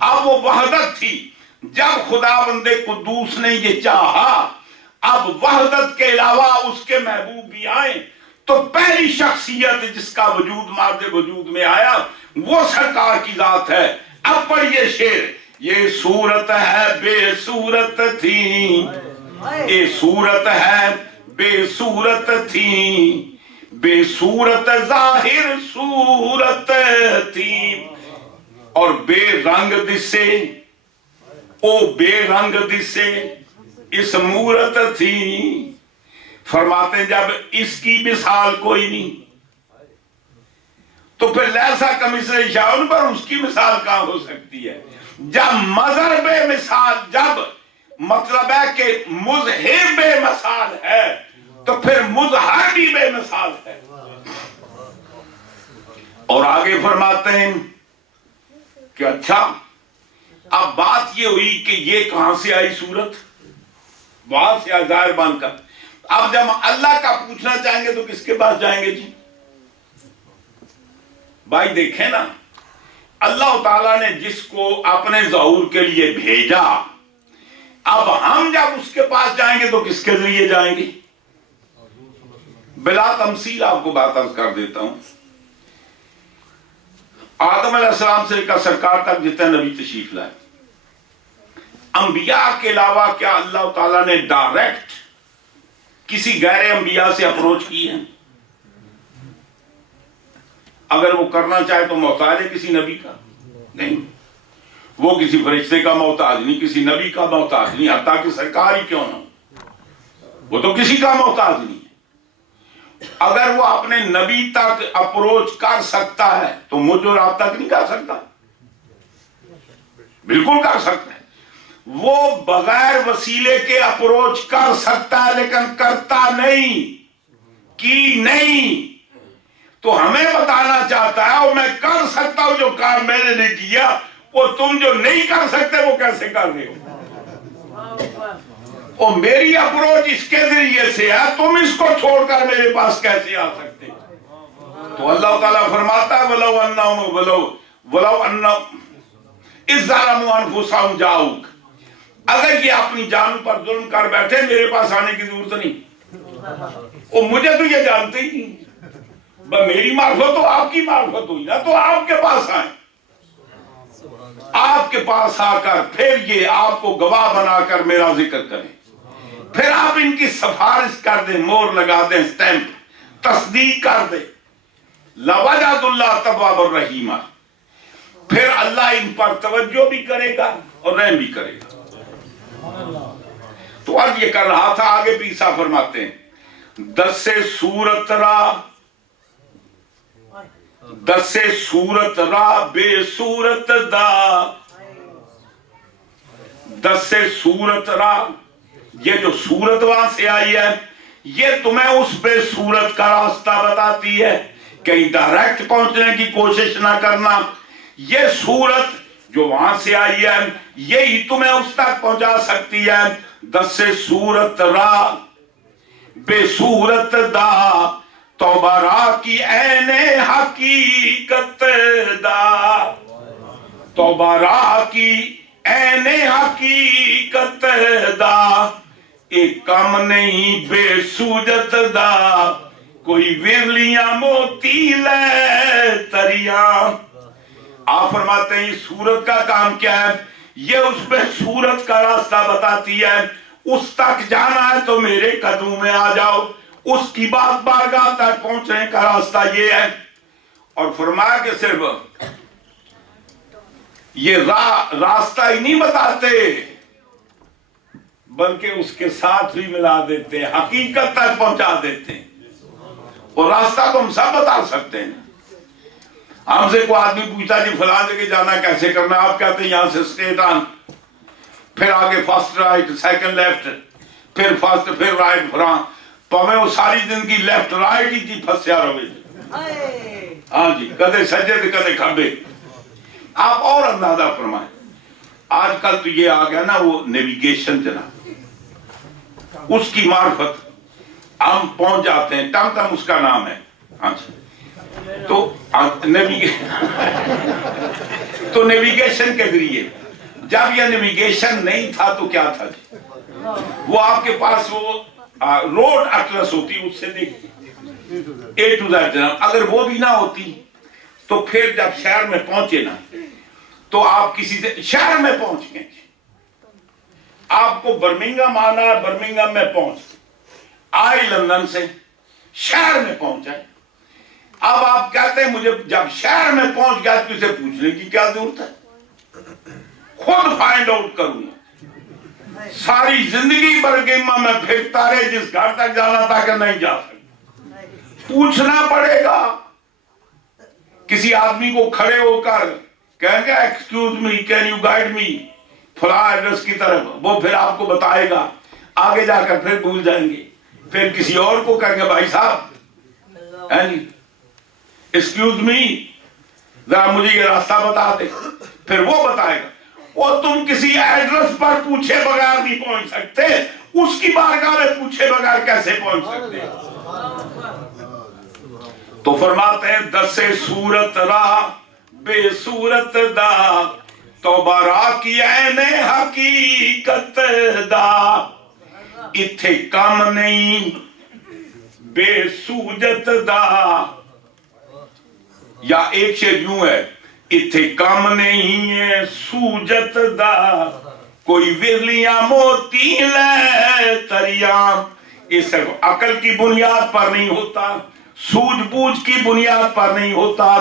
اب وہ وحدت تھی جب خدا بندے قدوس نے یہ چاہا. اب وحدت کے علاوہ اس کے محبوب بھی آئے تو پہلی شخصیت جس کا وجود مادے وجود میں آیا وہ سرکار کی ذات ہے. اب پڑھیے شعر. یہ صورت ہے بے صورت تھی، یہ صورت ہے بے صورت تھی، بے صورت ظاہر صورت تھی، اور بے رنگ دسے او بے رنگ دسے اس مورت تھی. فرماتے جب اس کی مثال کوئی نہیں تو پھر لیسا کمثلہ شیء پر اس کی مثال کہاں ہو سکتی ہے؟ جب مظہر بے مثال، جب مطلب ہے کہ مظہر بے مثال ہے تو پھر مظہر بھی بے مثال ہے. اور آگے فرماتے ہیں کہ اچھا اب بات یہ ہوئی کہ یہ کہاں سے آئی صورت؟ وہاں سے ظاہر بن کر. اب جب اللہ کا پوچھنا چاہیں گے تو کس کے پاس جائیں گے جی؟ بھائی دیکھیں نا، اللہ تعالیٰ نے جس کو اپنے ظہور کے لیے بھیجا، اب ہم جب اس کے پاس جائیں گے تو کس کے ذریعے جائیں گے؟ بلا تمثیل آپ کو بات عرض کر دیتا ہوں. آدم علیہ السلام سے لے کر سرکار تک جتنے نبی تشریف لائے، انبیاء کے علاوہ کیا اللہ تعالیٰ نے ڈائریکٹ کسی غیر انبیاء سے اپروچ کی ہے؟ اگر وہ کرنا چاہے تو محتاج ہے کسی نبی کا؟ نہیں. وہ کسی فرشتے کا محتاج نہیں، کسی نبی کا محتاج نہیں، حتیٰ کہ سرکار ہی کیوں نہ ہو، وہ تو کسی کا محتاج نہیں ہے. اگر وہ اپنے نبی تک اپروچ کر سکتا ہے تو مجھ اور آپ تک نہیں کر سکتا؟ بالکل کر سکتا ہے. وہ بغیر وسیلے کے اپروچ کر سکتا ہے لیکن کرتا نہیں، کی نہیں. تو ہمیں بتانا چاہتا ہے اور میں کر سکتا ہوں جو کام میں نے نہیں کیا، وہ تم جو نہیں کر سکتے وہ کیسے کر رہے ہو؟ اور میری اپروچ اس کے ذریعے سے ہے، تم اس کو چھوڑ کر میرے پاس کیسے آ سکتے؟ تو اللہ تعالیٰ فرماتا ہے وَلَوْ أَنَّهُمْ إِذْ ظَلَمُوا أَنفُسَهُمْ جَاءُوكَ، اگر یہ اپنی جان پر ظلم کر بیٹھے میرے پاس آنے کی ضرورت نہیں. اور مجھے تو یہ جانتے ہی نہیں، میری معرفت تو آپ کی معرفت ہوئی نا، تو آپ کے پاس آئیں، آپ کے پاس آ کر پھر یہ آپ کو گواہ بنا کر میرا ذکر کریں، پھر آپ ان کی سفارش کر دیں، مور لگا دیں، سٹیمپ تصدیق کر دیں. لَوَجَدُ اللَّهَ تَوَّابًا رَحِيمًا، پھر اللہ ان پر توجہ بھی کرے گا اور رحم بھی کرے گا. تو اب یہ کر رہا تھا، آگے پیسا فرماتے ہیں دس صورت را بے صورت دا، دس صورت را، یہ جو صورت وہاں سے آئی ہے یہ تمہیں اس بے صورت کا راستہ بتاتی ہے، کہیں ڈائریکٹ پہنچنے کی کوشش نہ کرنا. یہ صورت جو وہاں سے آئی ہے یہی تمہیں اس تک پہنچا سکتی ہے. دس صورت را بے صورت دا، توبہ را کی عین حقیقت دا، توبہ را کی عین حقیقت دا، ایک کم نہیں بے سوجت دا، کوئی ورلیاں موتی لے تریاں. آپ فرماتے ہیں سورت کا کام کیا ہے؟ یہ اس پہ سورت کا راستہ بتاتی ہے. اس تک جانا ہے تو میرے قدموں میں آ جاؤ، اس کی بات بارگاہ تک پہنچنے کا راستہ یہ ہے. اور فرمایا کہ صرف یہ راستہ ہی نہیں بتاتے بلکہ اس کے ساتھ بھی ملا دیتے ہیں، حقیقت تک پہنچا دیتے ہیں. اور راستہ تو ہم سب بتا سکتے ہیں. ہم سے کوئی آدمی پوچھتا جی فلاں جگہ جانا کیسے کرنا، آپ کہتے ہیں یہاں سے اسٹریٹ آن، پھر آگے فرسٹ رائٹ، سیکنڈ لیفٹ، پھر فرسٹ، پھر رائٹ، فلاں. تو ہمیں وہ ساری زندگی لیفٹ رائٹ ہی تھی پھنسیا رہے. ہاں جی، کدے سجے تھے کدے کھبے. آپ اور اندازہ فرمائیں. آج کل تو یہ آ گیا نا وہ نیویگیشن جناب، اس کی معرفت ہم پہنچ جاتے ہیں. ٹم ٹم اس کا نام ہے. ہاں جی، تو نیویگیشن کے ذریعے، جب یہ نیویگیشن نہیں تھا تو کیا تھا جی؟ وہ آپ کے پاس وہ روڈ اٹلس ہوتی، اس سے دیکھتے اے ٹو زیڈ جناب. اگر وہ بھی نہ ہوتی تو پھر جب شہر میں پہنچے نا تو آپ کسی سے شہر میں پہنچ گئے، آپ کو برمنگھم آنا ہے، برمنگھم میں پہنچ آئے، لندن سے شہر میں پہنچے. اب آپ کہتے ہیں مجھے جب شہر میں پہنچ گیا تو اسے پوچھنے کی کیا ضرورت ہے، خود فائنڈ آؤٹ کروں گا. ساری زندگی برمنگھم میں پھرتا رہے، جس گھر تک جانا تھا کہ نہیں جا سکتا، پوچھنا پڑے گا. کسی آدمی کو کھڑے ہو کر کہیں گے excuse me can you guide me فلاں ایڈریس کی طرف، وہ پھر آپ کو بتائے گا. آگے جا کر پھر بھول جائیں گے. پھر کسی اور کو کہیں گے بھائی صاحب ایکسکیوز می ذرا مجھے یہ راستہ بتا دے. پھر وہ بتائے گا. اور تم کسی ایڈریس پر پوچھے بغیر نہیں پہنچ سکتے, اس کی بارگاہ میں پوچھے بغیر کیسے پہنچ سکتے. تو فرماتے ہیں دس صورت راہ بے صورت دا توبہ را کی عین حقیقت دا اتھے کام نہیں بے سوجت دا. یا ایک شعر یوں ہے اتھے کام نہیں ہے سوجت دا کوئی ورلیاں موتی لے تریام. یہ صرف عقل کی بنیاد پر نہیں ہوتا, سوجھ بوجھ کی بنیاد پر نہیں ہوتا.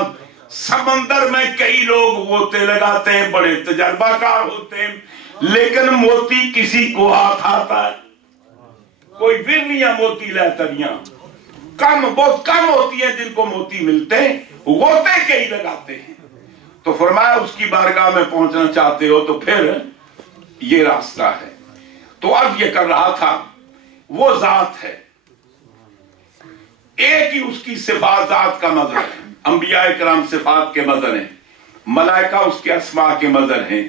سمندر میں کئی لوگ غوطے لگاتے ہیں, بڑے تجربہ کار ہوتے ہیں, لیکن موتی کسی کو ہاتھ آتا ہے. کوئی ورلیاں موتی لے تریاں بہت کم ہوتی ہے جن کو موتی ملتے ہیں, غوطے کئی لگاتے ہیں. تو فرمایا اس کی بارگاہ میں پہنچنا چاہتے ہو تو پھر یہ راستہ ہے. تو اب یہ کر رہا تھا وہ ذات ہے, ایک ہی اس کی صفات ذات کا مظہر ہے. انبیاء کرام صفات کے مظہر ہیں, ملائکہ اس کے اسماء کے مظہر ہیں,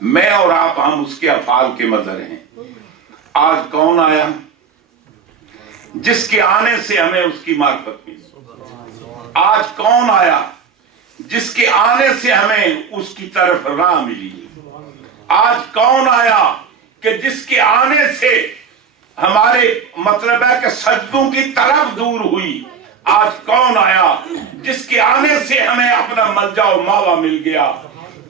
میں اور آپ ہم اس کے افعال کے مظہر ہیں. آج کون آیا جس کے آنے سے ہمیں اس کی معرفت ملی؟ آج کون آیا جس کے آنے سے ہمیں اس کی طرف راہ ملی؟ آج کون آیا کہ جس کے آنے سے ہمارے مطلب ہے کہ سجدوں کی طرف دور ہوئی؟ آج کون آیا جس کے آنے سے ہمیں اپنا ملجا و ماوا مل گیا؟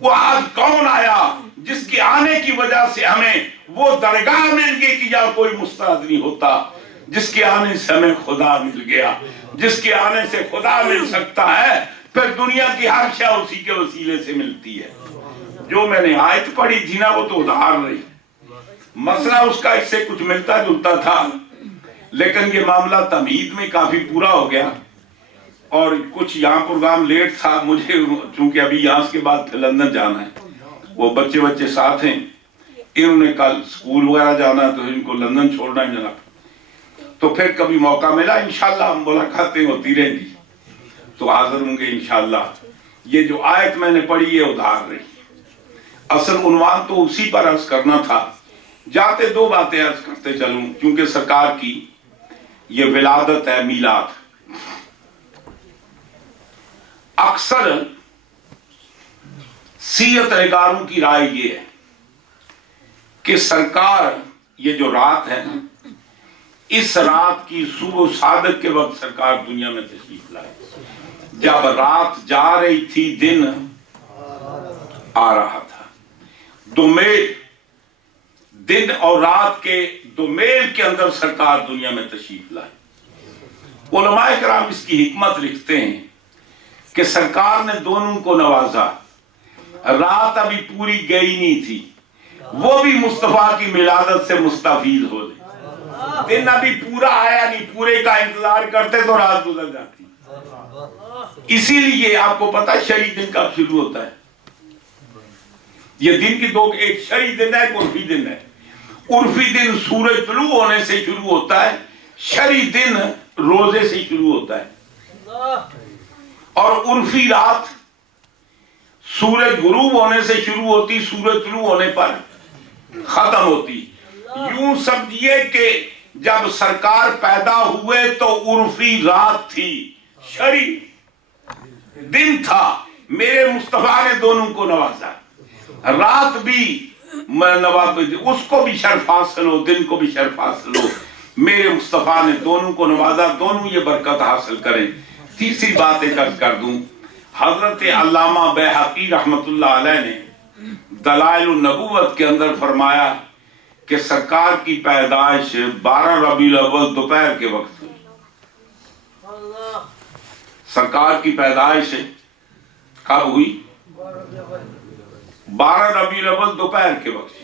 وہ آج کون آیا جس کے آنے کی وجہ سے ہمیں وہ درگاہ مل گئی کہ یا کوئی مستعد نہیں ہوتا؟ جس کے آنے سے ہمیں خدا مل گیا. جس کے آنے سے خدا مل سکتا ہے پھر دنیا کی ہر شے اسی کے وسیلے سے ملتی ہے. جو میں نے آیت پڑھی تھی نا وہ تو ادھار رہی, مسئلہ اس کا اس سے کچھ ملتا جلتا تھا, لیکن یہ معاملہ تمہید میں کافی پورا ہو گیا. اور کچھ یہاں پروگرام لیٹ تھا مجھے, چونکہ ابھی یہاں کے بعد پھر لندن جانا ہے. وہ بچے ساتھ ہیں, انہوں نے کل اسکول وغیرہ جانا تو ان کو لندن چھوڑنا ہے جناب. تو پھر کبھی موقع ملا انشاءاللہ ملاقاتیں ہوتی رہیں گی تو حاضر ہوں گے انشاءاللہ. یہ جو آیت میں نے پڑھی یہ ادھار رہی. اصل عنوان تو اسی پر عرض کرنا تھا. جاتے دو باتیں عرض کرتے چلوں, کیونکہ سرکار کی یہ ولادت ہے, میلاد. اکثر سیرت نگاروں کی رائے یہ ہے کہ سرکار یہ جو رات ہے نا, اس رات کی صبح صادق کے وقت سرکار دنیا میں تشریف لائے. جب رات جا رہی تھی دن آ رہا تھا. دومیل دن اور رات کے دومیل کے اندر سرکار دنیا میں تشریف لائے. علماء کرام اس کی حکمت لکھتے ہیں کہ سرکار نے دونوں کو نوازا. رات ابھی پوری گئی نہیں تھی, وہ بھی مصطفیٰ کی ملادت سے مستفید ہو گئے. دن ابھی پورا آیا نہیں, پورے کا انتظار کرتے تو رات گزر جاتی. اسی لیے آپ کو پتا شرعی دن کب شروع ہوتا ہے؟ یہ دن کی دو, ایک شرعی دن ہے ایک عرفی دن ہے. عرفی دن سورج طلوع ہونے سے شروع ہوتا ہے, شرعی دن روزے سے شروع ہوتا ہے. اور عرفی رات سورج غروب ہونے سے شروع ہوتی, سورج طلوع ہونے پر ختم ہوتی. یوں سمجھیے کہ جب سرکار پیدا ہوئے تو عرفی رات تھی, شرعی دن تھا. میرے مصطفیٰ نے دونوں کو نوازا. رات بھی اس کو بھی شرف حاصل ہو, دن کو بھی شرف حاصل ہو. میرے مصطفیٰ نے دونوں کو نوازا, دونوں یہ برکت حاصل کریں. تیسری بات ایک عرض کر دوں, حضرت علامہ بیہقی رحمت اللہ علیہ نے دلائل النبوت کے اندر فرمایا کہ سرکار کی پیدائش 12 ربیع الاول دوپہر کے وقت ہوئی. سرکار کی پیدائش کب ہوئی؟ 12 ربیع الاول دوپہر کے وقت.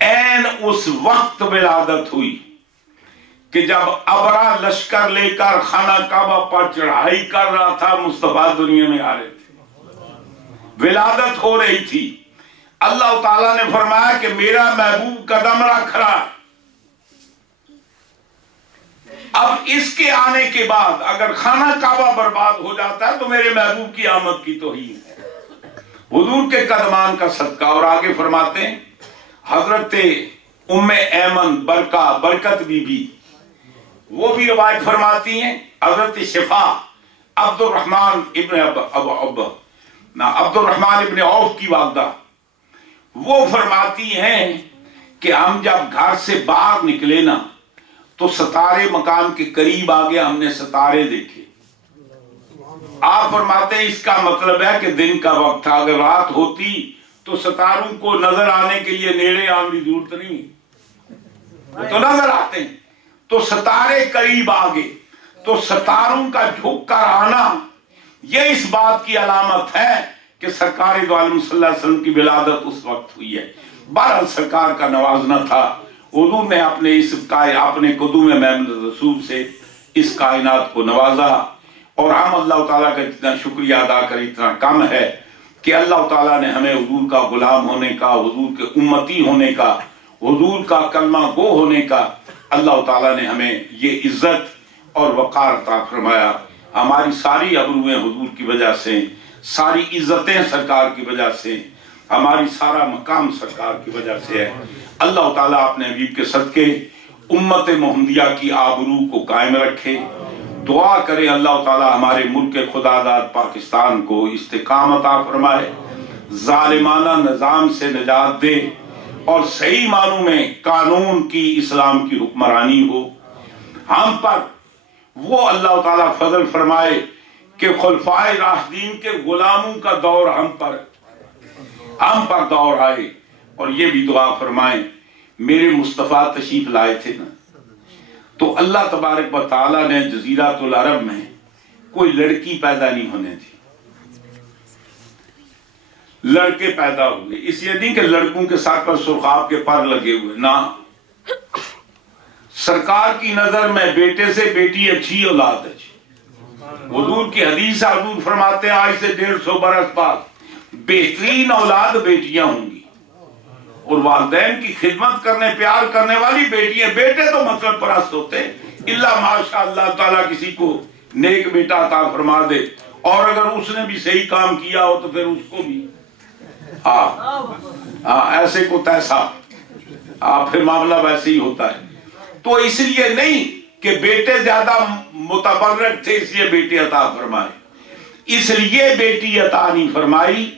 عین اس وقت ولادت ہوئی کہ جب ابرا لشکر لے کر خانہ کعبہ پر چڑھائی کر رہا تھا, مصطفیٰ دنیا میں آ رہے تھے, ولادت ہو رہی تھی. اللہ تعالیٰ نے فرمایا کہ میرا محبوب قدم رکھ رہا. اب اس کے آنے کے بعد اگر خانہ کعبہ برباد ہو جاتا ہے تو میرے محبوب کی آمد کی توہین ہے، حضور کے قدمان کا صدقہ۔ اور آگے فرماتے ہیں حضرت ام ایمن برکت بی بی وہ بھی روایت فرماتی ہیں، حضرت شفا عبد الرحمن ابن عوف کی والدہ، وہ فرماتی ہیں کہ ہم جب گھر سے باہر نکلے نا تو ستارے مکان کے قریب آگے ہم نے ستارے دیکھے۔ آپ فرماتے ہیں اس کا مطلب ہے کہ دن کا وقت تھا، اگر رات ہوتی تو ستاروں کو نظر آنے کے لیے نیڑے آنے کی ضرورت نہیں، وہ تو نظر آتے ہیں۔ تو ستارے قریب آگے، تو ستاروں کا جھک کر آنا یہ اس بات کی علامت ہے کہ سرکار دو عالم صلی اللہ علیہ وسلم کی ولادت اس وقت ہوئی ہے۔ بہرحال سرکار کا نوازنا تھا، حضور نے اپنے قدوم محمد رسول سے اس کائنات کو نوازا، اور ہم اللہ تعالیٰ کا اتنا شکریہ ادا کریں اتنا کم ہے کہ اللہ تعالیٰ نے ہمیں حضور کا غلام ہونے کا، حضور کے امتی ہونے کا، حضور کا کلمہ گو ہونے کا اللہ تعالیٰ نے ہمیں یہ عزت اور وقار عطا فرمایا۔ ہماری ساری ابرویں حضور کی وجہ سے، ساری عزتیں سرکار کی وجہ سے، ہماری سارا مقام سرکار کی وجہ سے ہے۔ اللہ تعالیٰ اپنے حبیب کے صدقے امت محمدیہ کی آبرو کو قائم رکھے۔ دعا کریں اللہ تعالیٰ ہمارے ملک خدا داد پاکستان کو استقامت عطا فرمائے، ظالمانہ نظام سے نجات دے، اور صحیح معنوں میں قانون کی اسلام کی حکمرانی ہو۔ ہم پر وہ اللہ تعالیٰ فضل فرمائے کہ خلفائے راشدین کے غلاموں کا دور ہم پر دور آئے، اور یہ بھی دعا فرمائیں میرے مصطفیٰ تشریف لائے تھے نا تو اللہ تبارک و تعالیٰ نے جزیرۃ العرب میں کوئی لڑکی پیدا نہیں ہونے دی، لڑکے پیدا ہوئے۔ اس لیے نہیں کہ لڑکوں کے ساتھ پر سرخاب کے پر لگے ہوئے، نہ، سرکار کی نظر میں بیٹے سے بیٹی اچھی اولاد ہے۔ حضور کی حدیث حضور فرماتے ہیں آج سے 150 برس بعد بہترین اولاد بیٹیاں ہوں گی، اور والدین کی خدمت کرنے پیار کرنے والی بیٹیاں۔ بیٹے تو مطلب پرست ہوتے ہیں، اللہ ماشاء اللہ تعالیٰ کسی کو نیک بیٹا عطا فرما دے، اور اگر اس نے بھی صحیح کام کیا ہو تو پھر اس کو بھی ایسے کو تیسا، پھر معاملہ ویسے ہی ہوتا ہے۔ تو اس لیے نہیں کہ بیٹے زیادہ متبرک تھے اس لیے بیٹی عطا فرمائے، اس لیے بیٹی عطا نہیں فرمائی۔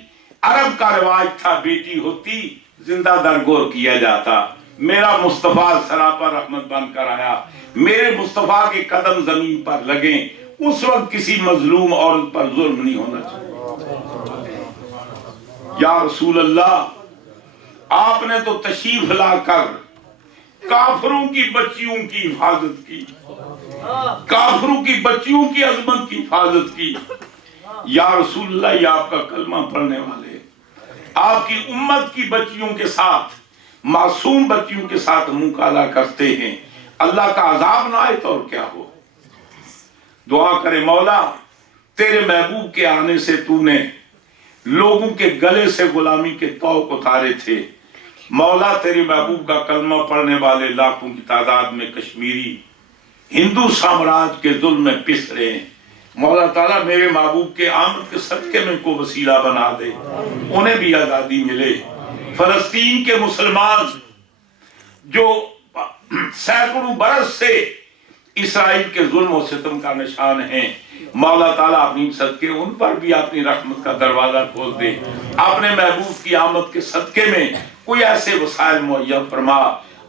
عرب کا رواج تھا بیٹی ہوتی زندہ درگور کیا جاتا۔ میرا مصطفیٰ سراپا رحمت بن کر آیا، میرے مصطفیٰ کے قدم زمین پر لگیں، اس وقت کسی مظلوم عورت پر ظلم نہیں ہونا چاہیے۔ یا رسول اللہ، آپ نے تو تشریف لا کر کافروں کی بچیوں کی حفاظت کی، کافروں کی بچیوں کی عظمت کی حفاظت کی۔ یا رسول اللہ، یہ آپ کا کلمہ پڑھنے والے آپ کی امت کی بچیوں کے ساتھ، معصوم بچیوں کے ساتھ منہ کالا کرتے ہیں، اللہ کا عذاب نہ آئے تو اور کیا ہو۔ دعا کرے مولا، تیرے محبوب کے آنے سے تو نے لوگوں کے گلے سے غلامی کے طوق اتارے تھے۔ مولا، تیرے محبوب کا کلمہ پڑھنے والے لاکھوں کی تعداد میں کشمیری ہندو سامراج کے ظلم میں پس رہے ہیں۔ مولا تعالیٰ میرے محبوب کے آمد کے صدقے میں کو وسیلہ بنا دے، انہیں بھی آزادی ملے۔ فلسطین کے مسلمان جو سینکڑوں برس سے اسرائیل کے ظلم و ستم کا نشان ہیں، مولا تعالیٰ اپنی صدقے ان پر بھی اپنی رحمت کا دروازہ کھول دے۔ اپنے محبوب کی آمد کے صدقے میں کوئی ایسے وسائل مہیا فرما،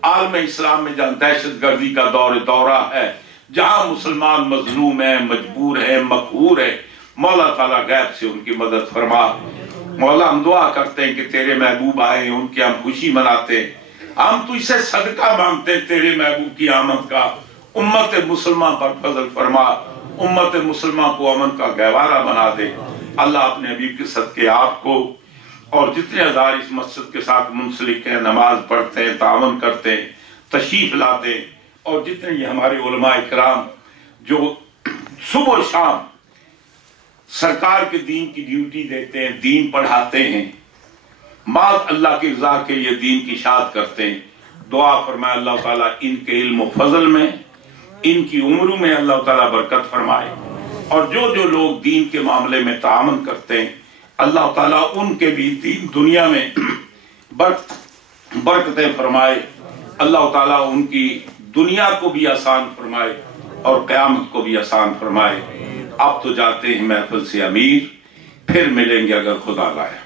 عالم اسلام میں جہاں دہشت گردی کا دورہ ہے، جہاں مسلمان مظلوم ہیں، مجبور ہیں، مقہور ہیں، مولا تعالیٰ غیب سے ان کی مدد فرما۔ مولا، ہم دعا کرتے ہیں کہ تیرے محبوب آئے، ان کی ہم خوشی مناتے ہیں، ہم تجھ سے صدقہ مانگتے ہیں تیرے محبوب کی آمد کا۔ امت مسلمہ پر فضل فرما، امت مسلمہ کو امن کا گہوارہ بنا دے۔ اللہ اپنے حبیب کے صدقے آپ کو اور جتنے ہزار اس مسجد کے ساتھ منسلک ہیں، نماز پڑھتے ہیں، تعاون کرتے ہیں، تشریف لاتے ہیں، اور جتنے یہ ہمارے علماء اکرام جو صبح و شام سرکار کے دین کی ڈیوٹی دیتے ہیں، دین پڑھاتے ہیں، بعد اللہ کی رضا کے لیے دین کی اشاعت کرتے ہیں، دعا فرمائے اللہ تعالیٰ ان کے علم و فضل میں ان کی عمروں میں اللہ تعالیٰ برکت فرمائے، اور جو جو لوگ دین کے معاملے میں تعاون کرتے ہیں اللہ تعالیٰ ان کے بھی دین دنیا میں برکتیں فرمائے، اللہ تعالیٰ ان کی دنیا کو بھی آسان فرمائے اور قیامت کو بھی آسان فرمائے۔ اب تو جاتے ہیں محفل سے امیر، پھر ملیں گے اگر خدا لائے۔